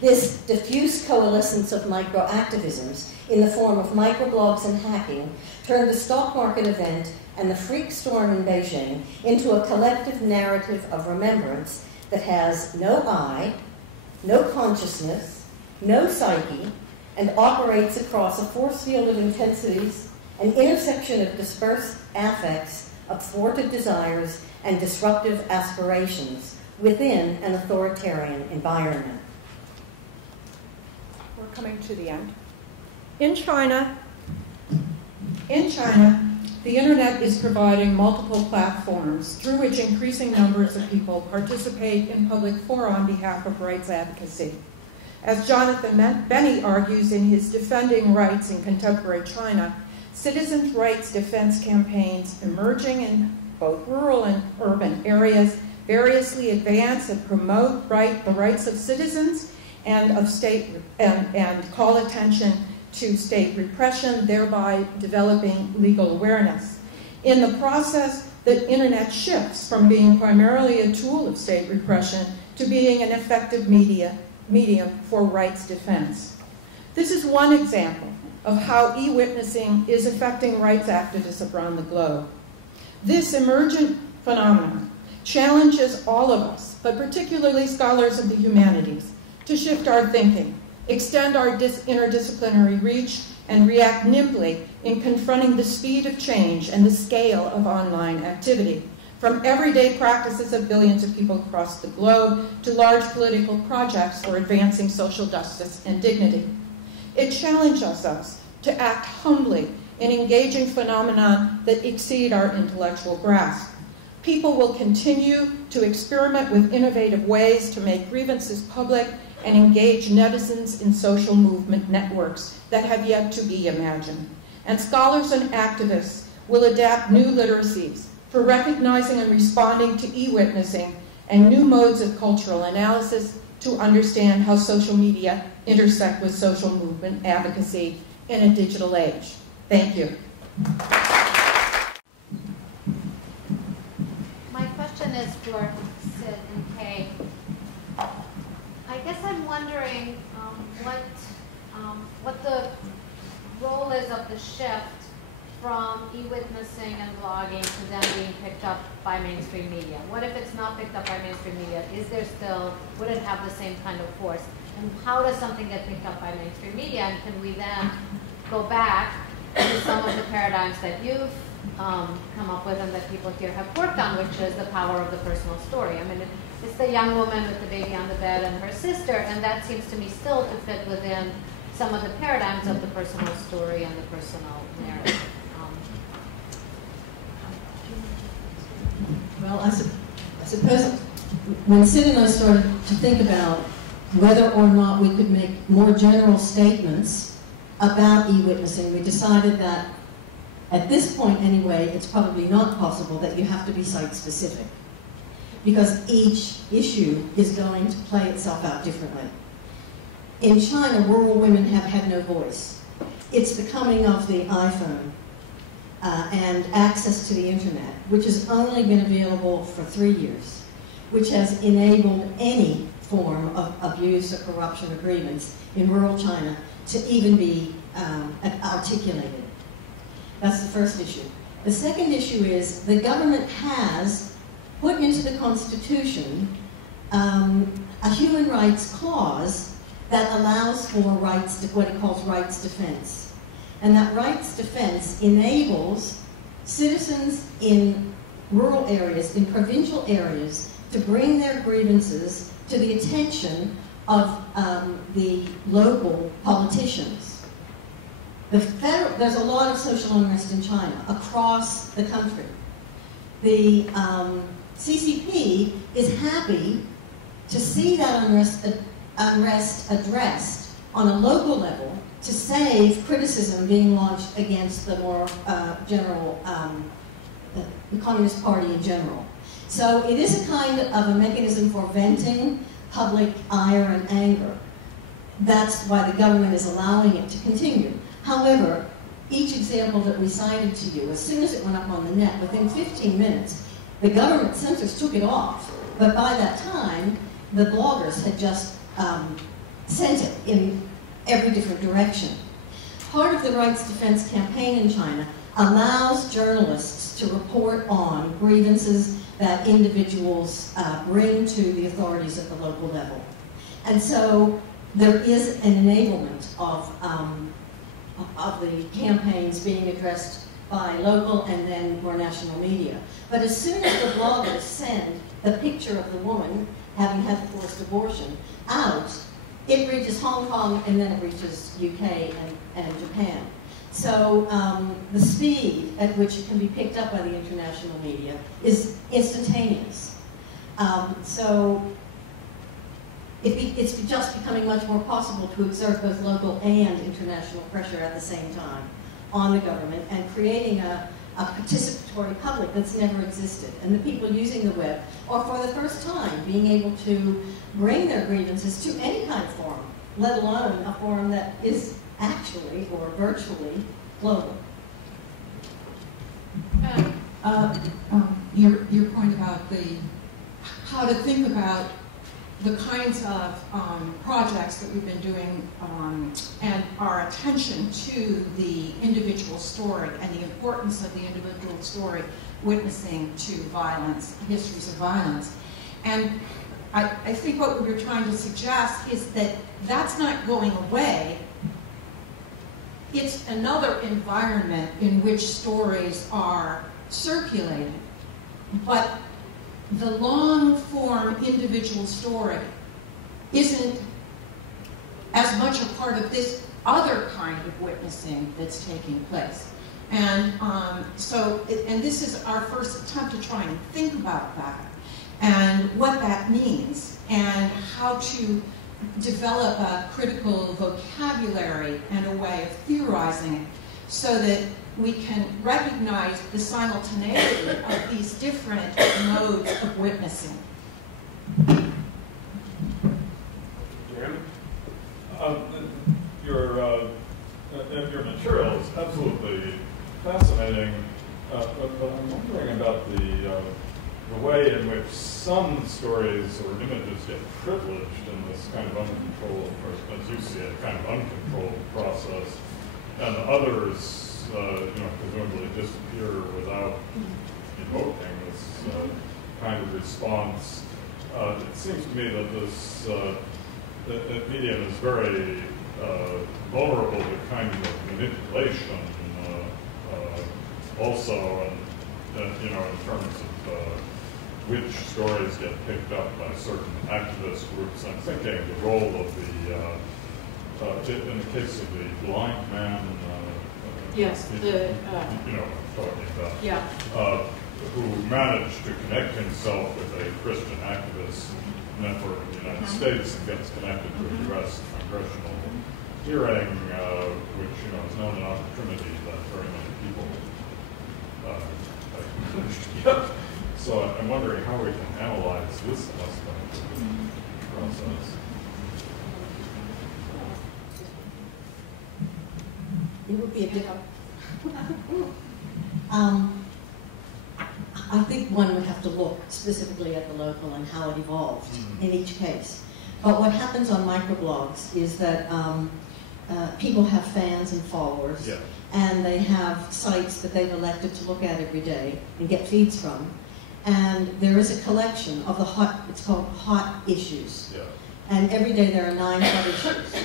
This diffuse coalescence of microactivisms in the form of microblogs and hacking turned the stock market event and the freak storm in Beijing into a collective narrative of remembrance that has no I, no consciousness, no psyche, and operates across a force field of intensities, an intersection of dispersed affects, of thwarted desires, and disruptive aspirations within an authoritarian environment. We're coming to the end. In China, the internet is providing multiple platforms through which increasing numbers of people participate in public fora on behalf of rights advocacy. As Jonathan Benny argues in his Defending Rights in Contemporary China, citizens' rights defense campaigns emerging in both rural and urban areas variously advance and promote the rights of citizens and of state and call attention to state repression, thereby developing legal awareness. In the process, the internet shifts from being primarily a tool of state repression to being an effective medium for rights defense. This is one example of how e-witnessing is affecting rights activists around the globe. This emergent phenomenon challenges all of us, but particularly scholars of the humanities, to shift our thinking, extend our interdisciplinary reach, and react nimbly in confronting the speed of change and the scale of online activity, from everyday practices of billions of people across the globe to large political projects for advancing social justice and dignity. It challenges us to act humbly in engaging phenomena that exceed our intellectual grasp. People will continue to experiment with innovative ways to make grievances public and engage netizens in social movement networks that have yet to be imagined. And scholars and activists will adapt new literacies for recognizing and responding to e-witnessing and new modes of cultural analysis to understand how social media intersect with social movement advocacy in a digital age. Thank you. My question is for Sid and Kay. I guess I'm wondering what the role is of the shift from e-witnessing and blogging to then being picked up by mainstream media. What if it's not picked up by mainstream media? Would it have the same kind of force? And how does something get picked up by mainstream media? And can we then go back to some of the paradigms that you've come up with and that people here have worked on, which is the power of the personal story? I mean, it's the young woman with the baby on the bed and her sister, and that seems to me still to fit within some of the paradigms of the personal story and the personal narrative. Well, I suppose when Sid and I started to think about whether or not we could make more general statements about e-witnessing, we decided that at this point anyway, it's probably not possible that you have to be site-specific, because each issue is going to play itself out differently. In China, rural women have had no voice. It's the coming of the iPhone and access to the internet, which has only been available for 3 years, which has enabled any form of abuse or corruption or grievance in rural China to even be articulated. That's the first issue. The second issue is the government has put into the Constitution a human rights clause that allows for rights, what he calls rights defense. And that rights defense enables citizens in rural areas, in provincial areas, to bring their grievances to the attention of the local politicians. There's a lot of social unrest in China, across the country. The CCP is happy to see that unrest addressed on a local level to save criticism being launched against the more general, the Communist Party in general. So it is a kind of a mechanism for venting public ire and anger. That's why the government is allowing it to continue. However, each example that we cited to you, as soon as it went up on the net, within 15 minutes, the government censors took it off. But by that time, the bloggers had just sent it in every different direction. Part of the rights defense campaign in China allows journalists to report on grievances that individuals bring to the authorities at the local level. And so there is an enablement of the campaigns being addressed by local and then more national media. But as soon as the bloggers send the picture of the woman having had the forced abortion out, it reaches Hong Kong and then it reaches UK and Japan. So the speed at which it can be picked up by the international media is instantaneous. So it's just becoming much more possible to exert both local and international pressure at the same time on the government and creating a participatory public that's never existed. And the people using the web are for the first time being able to bring their grievances to any kind of forum, let alone a forum that is actually or virtually global. Your point about how to think about the kinds of projects that we've been doing and our attention to the individual story and the importance of the individual story witnessing to violence, histories of violence. And I think what we were trying to suggest is that that's not going away. It's another environment in which stories are circulated, but the long-form individual story isn't as much a part of this other kind of witnessing that's taking place. And and this is our first attempt to try and think about that and what that means and how to develop a critical vocabulary and a way of theorizing it so that we can recognize the simultaneity of these different modes of witnessing. Jeremy? Your material is absolutely fascinating, but I'm wondering about the way in which some stories or images get privileged in this kind of uncontrolled, or as you see it, kind of uncontrolled process, and others presumably disappear without evoking this kind of response. It seems to me that this medium is very vulnerable to kind of manipulation, also, and in terms of which stories get picked up by certain activist groups. I'm thinking the role of in the case of the blind man. Yes, talking about. Yeah. Who managed to connect himself with a Christian activist network in the United States and gets connected to a U.S. congressional hearing, which is not an opportunity that very many people managed to get. So I'm wondering how we can analyze this aspect of the process. It would be a different. I think one would have to look specifically at the local and how it evolved in each case. But what happens on microblogs is that people have fans and followers, and they have sites that they've elected to look at every day and get feeds from. And there is a collection of the it's called hot issues. And every day there are 9 hot issues.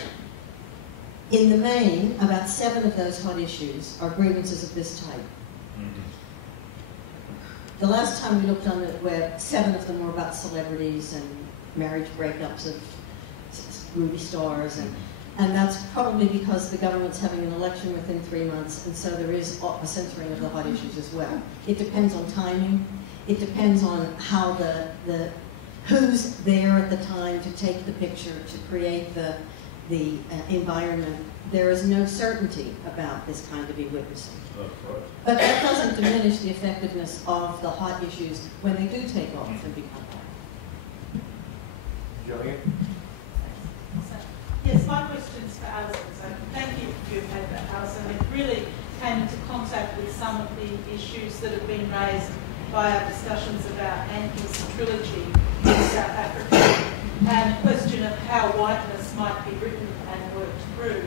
In the main, about 7 of those hot issues are grievances of this type. The last time we looked on the web, 7 of them were about celebrities and marriage breakups of movie stars, and that's probably because the government's having an election within 3 months, and so there is a censoring of the hot issues as well. It depends on timing. It depends on how the who's there at the time to take the picture, to create the environment. There is no certainty about this kind of e-witnessing. But that doesn't diminish the effectiveness of the hot issues when they do take off and become hot. Julian? Yes, my question is for Alison. So thank you for your paper, Alison. It really came into contact with some of the issues that have been raised by our discussions about Anke's trilogy in South Africa, and the question of how whiteness might be written and worked through.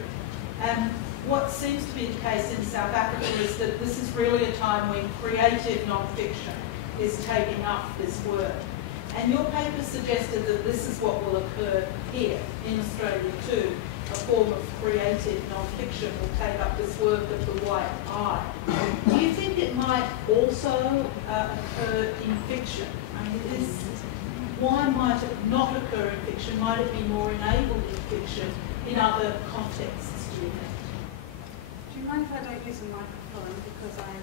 And what seems to be the case in South Africa is that this is really a time when creative non-fiction is taking up this work. And your paper suggested that this is what will occur here in Australia too. A form of creative non-fiction will take up this work of the white eye. Do you think it might also occur in fiction? I mean, why might it not occur in fiction? Might it be more enabled in fiction in other contexts, do you think? Do you mind if I don't use a microphone because I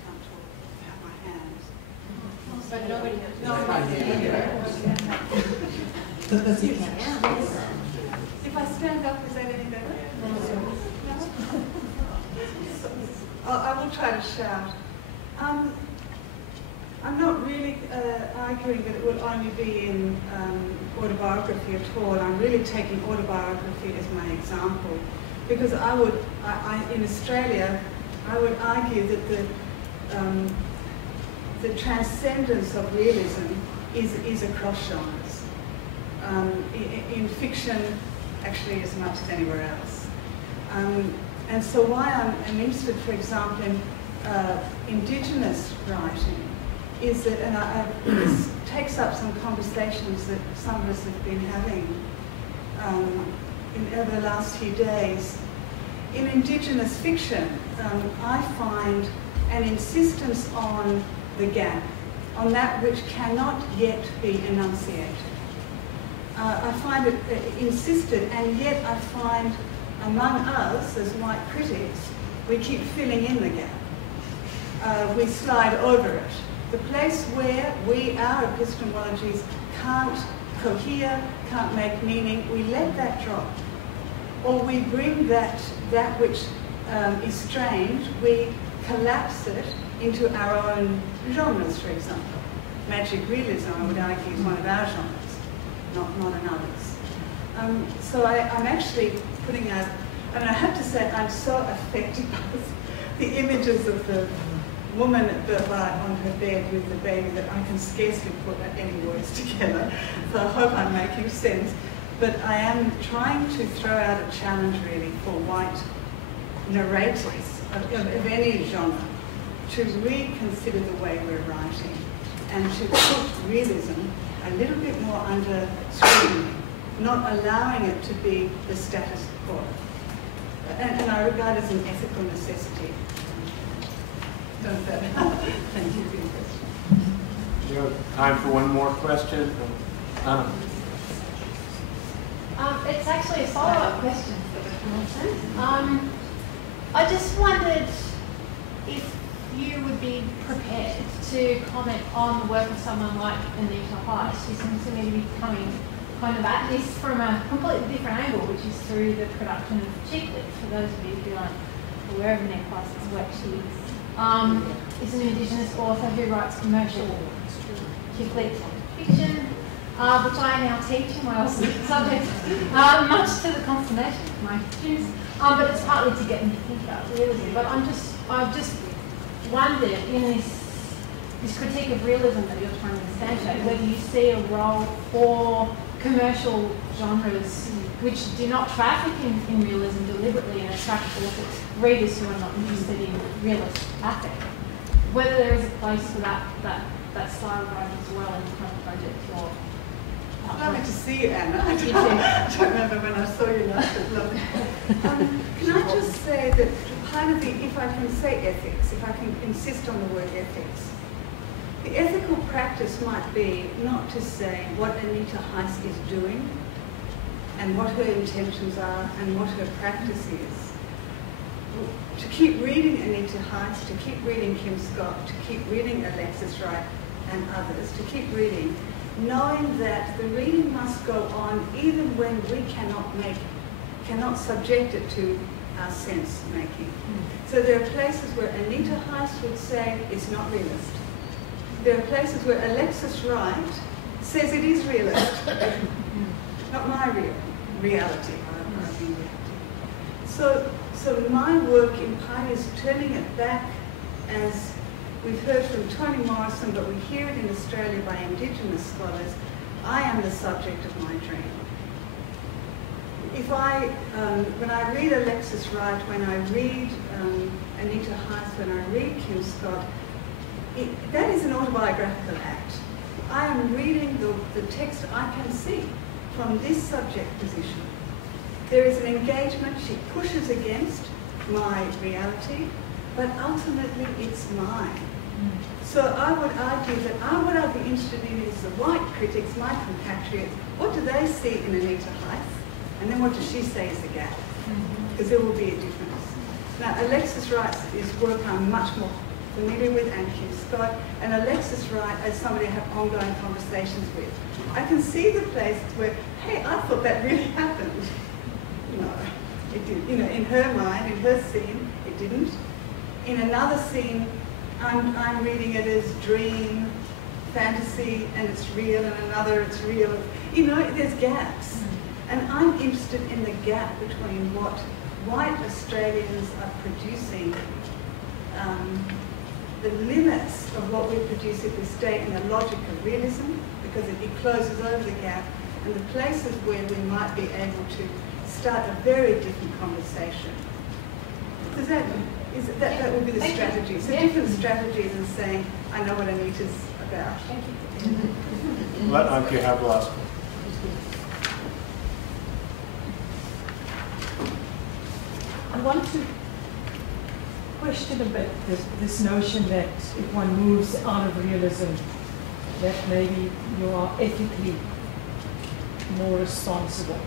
can't talk without my hands? But nobody Because you can. If I stand up, is that any better? No? I will try to shout. I'm not really arguing that it will only be in autobiography at all. I'm really taking autobiography as my example, because in Australia, I would argue that the transcendence of realism is across genres. In fiction, actually, as much as anywhere else. And so why I'm interested, for example, in Indigenous writing is that, and this takes up some conversations that some of us have been having over the last few days. In Indigenous fiction, I find an insistence on the gap, on that which cannot yet be enunciated. I find it insisted, and yet I find among us as white critics, we keep filling in the gap. We slide over it. The place where our epistemologies can't cohere, can't make meaning, we let that drop. Or we bring that which is strange, we collapse it into our own genres, for example. Magic realism, I would argue, is one of our genres, not another's. So I'm actually putting out, and I have to say I'm so affected by the images of the woman on her bed with the baby that I can scarcely put any words together. So I hope I'm making sense. But I am trying to throw out a challenge really for white narrators of any genre to reconsider the way we're writing and to put realism a little bit more under scrutiny, not allowing it to be the status quo. And I regard it as an ethical necessity. Don't that? Thank you for your question. We have time for one more question. Anna. It's actually a follow-up question for Alison. I just wondered if you would be prepared to comment on the work of someone like Anita Heiss, who seems to me to be coming kind of at this from a completely different angle, which is through the production of cheap lit. For those of you who aren't aware of Anita Heiss's work, she is an Indigenous author who writes commercial cheap lit fiction, which I now teach in my subject, much to the consternation of my students. But it's partly to get them to think about realism. But I've just wondered in this critique of realism that you're trying to substantiate, whether you see a role for commercial genres which do not traffic in realism deliberately and attract readers who are not interested in realist affect. Whether there is a place for that style of writing as well in the kind of project you're Lovely to see you, Anna. I don't remember when I saw you last, but lovely. Can I just say that part of the, if I can say ethics, if I can insist on the word ethics, the ethical practice might be not to say what Anita Heiss is doing and what her intentions are and what her practice is. To keep reading Anita Heiss, to keep reading Kim Scott, to keep reading Alexis Wright and others, to keep reading, knowing that the reading must go on even when we cannot subject it to our sense making. So there are places where Anita Heiss would say it's not realist. There are places where Alexis Wright says it is realist. Not my reality. So my work in part is turning it back, as we've heard from Toni Morrison, but we hear it in Australia by Indigenous scholars. I am the subject of my dream. If when I read Alexis Wright, when I read Anita Heiss, when I read Kim Scott, that is an autobiographical act. I am reading the text I can see from this subject position. There is an engagement, she pushes against my reality, but ultimately it's mine. So I would argue that what I'd be interested in is the white critics, my compatriots, what do they see in Anita Heiss? And then what does she say is the gap? Because there will be a difference. Now, Alexis Wright's work I'm much more familiar with, and Kim Scott, and Alexis Wright as somebody I have ongoing conversations with. I can see the places where, hey, I thought that really happened. No, it didn't. You know, in her mind, in her scene, it didn't. In another scene, I'm reading it as dream, fantasy, and it's real, and another it's real. You know, there's gaps. And I'm interested in the gap between what white Australians are producing, the limits of what we produce if we stay in a logic of realism, because it closes over the gap, and the places where we might be able to start a very different conversation. Does that would be the strategy. So different strategies than saying, I know what Anita's about. Thank you. Let Anke have the last one. I want to question a bit this notion that if one moves out of realism, that maybe you are ethically more responsible.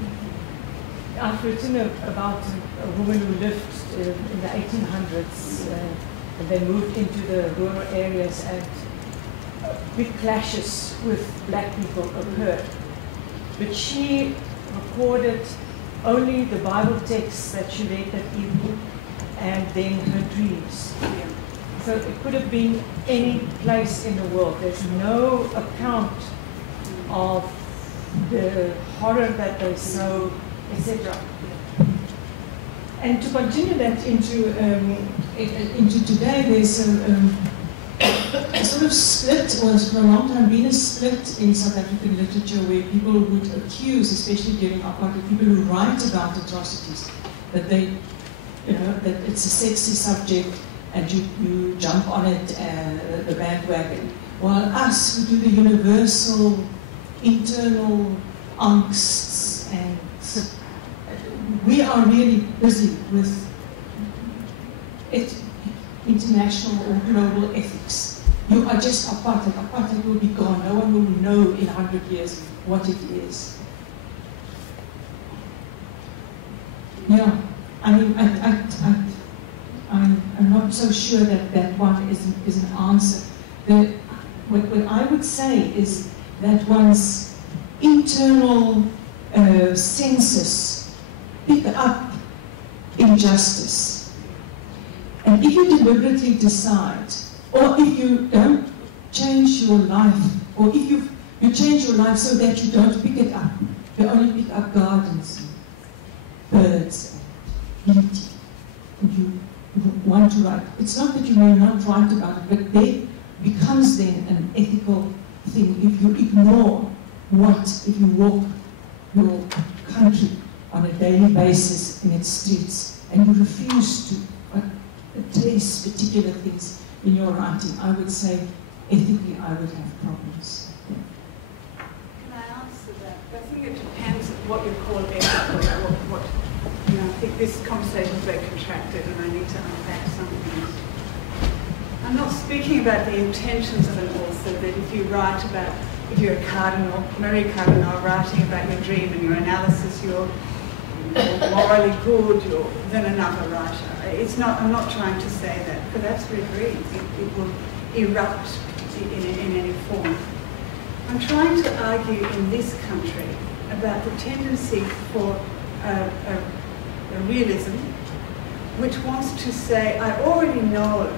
I've written about a woman who lived in the 1800s, and they moved into the rural areas, and big clashes with black people occurred. But she recorded only the Bible texts that she read that evening, and then her dreams. So it could have been any place in the world. There's no account of the horror that they saw, etc. And to continue that into today, there's a sort of split, or has for a long time been a split in South African literature, where people would accuse, especially during apartheid, people who write about atrocities, that they, that it's a sexy subject and you jump on it, the bandwagon, while us who do the universal internal angsts, and we are really busy with international or global ethics. You are just apartheid. Apartheid will be gone. No one will know in 100 years what it is. Yeah, I mean, I'm not so sure that one is an answer. What I would say is that one's internal senses pick up injustice. And if you deliberately decide, or if you don't change your life, or if you change your life so that you don't pick it up, you only pick up gardens, birds, and beauty, and you want to write. It's not that you may not write about it, but there becomes then an ethical thing if you ignore if you walk your country on a daily basis in its streets, and you refuse to address particular things in your writing, I would say ethically I would have problems. Can I answer that? I think it depends what you call ethical. I think this conversation is very contracted and I need to unpack some things. I'm not speaking about the intentions of an author, that if you write about, if you're a cardinal, Marie Cardinal, writing about your dream and your analysis, you're morally good than another writer. I'm not trying to say that, because that's very brief. It will erupt in any form. I'm trying to argue in this country about the tendency for a realism which wants to say, I already know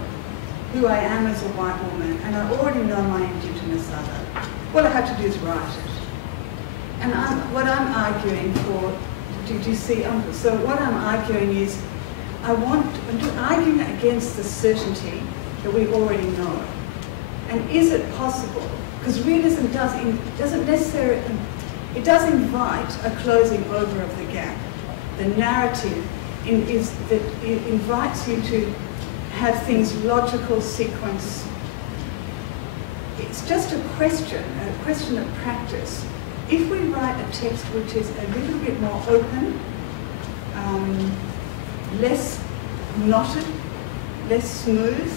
who I am as a white woman, and I already know my Indigenous other. All I have to do is write it. And what I'm arguing for, do you see? So what I'm arguing is, I'm arguing against the certainty that we already know. And is it possible? Because realism doesn't necessarily, it does invite a closing over of the gap. The narrative is that it invites you to have things logical sequence. It's just a question of practice. If we write a text which is a little bit more open, less knotted, less smooth,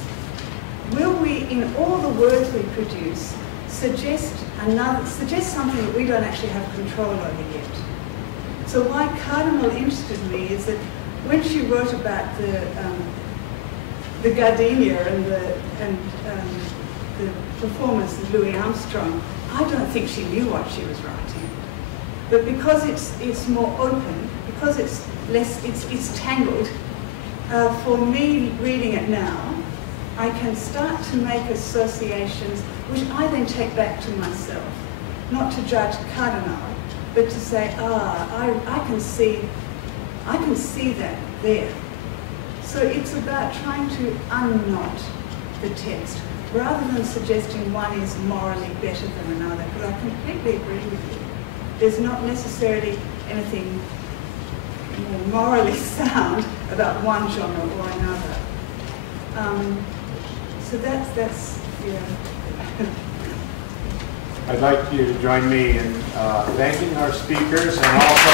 will we, in all the words we produce, suggest something that we don't actually have control over yet? So why Cardinal interested me is that when she wrote about the gardenia and the performance of Louis Armstrong, I don't think she knew what she was writing. But because it's more open, because it's less, it's tangled, for me reading it now, I can start to make associations which I then take back to myself, not to judge Cardinal, but to say, I can see that there. So it's about trying to unknot the text, rather than suggesting one is morally better than another, because I completely agree with you. There's not necessarily anything more morally sound about one genre or another. So that's yeah. I'd like you to join me in thanking our speakers, and also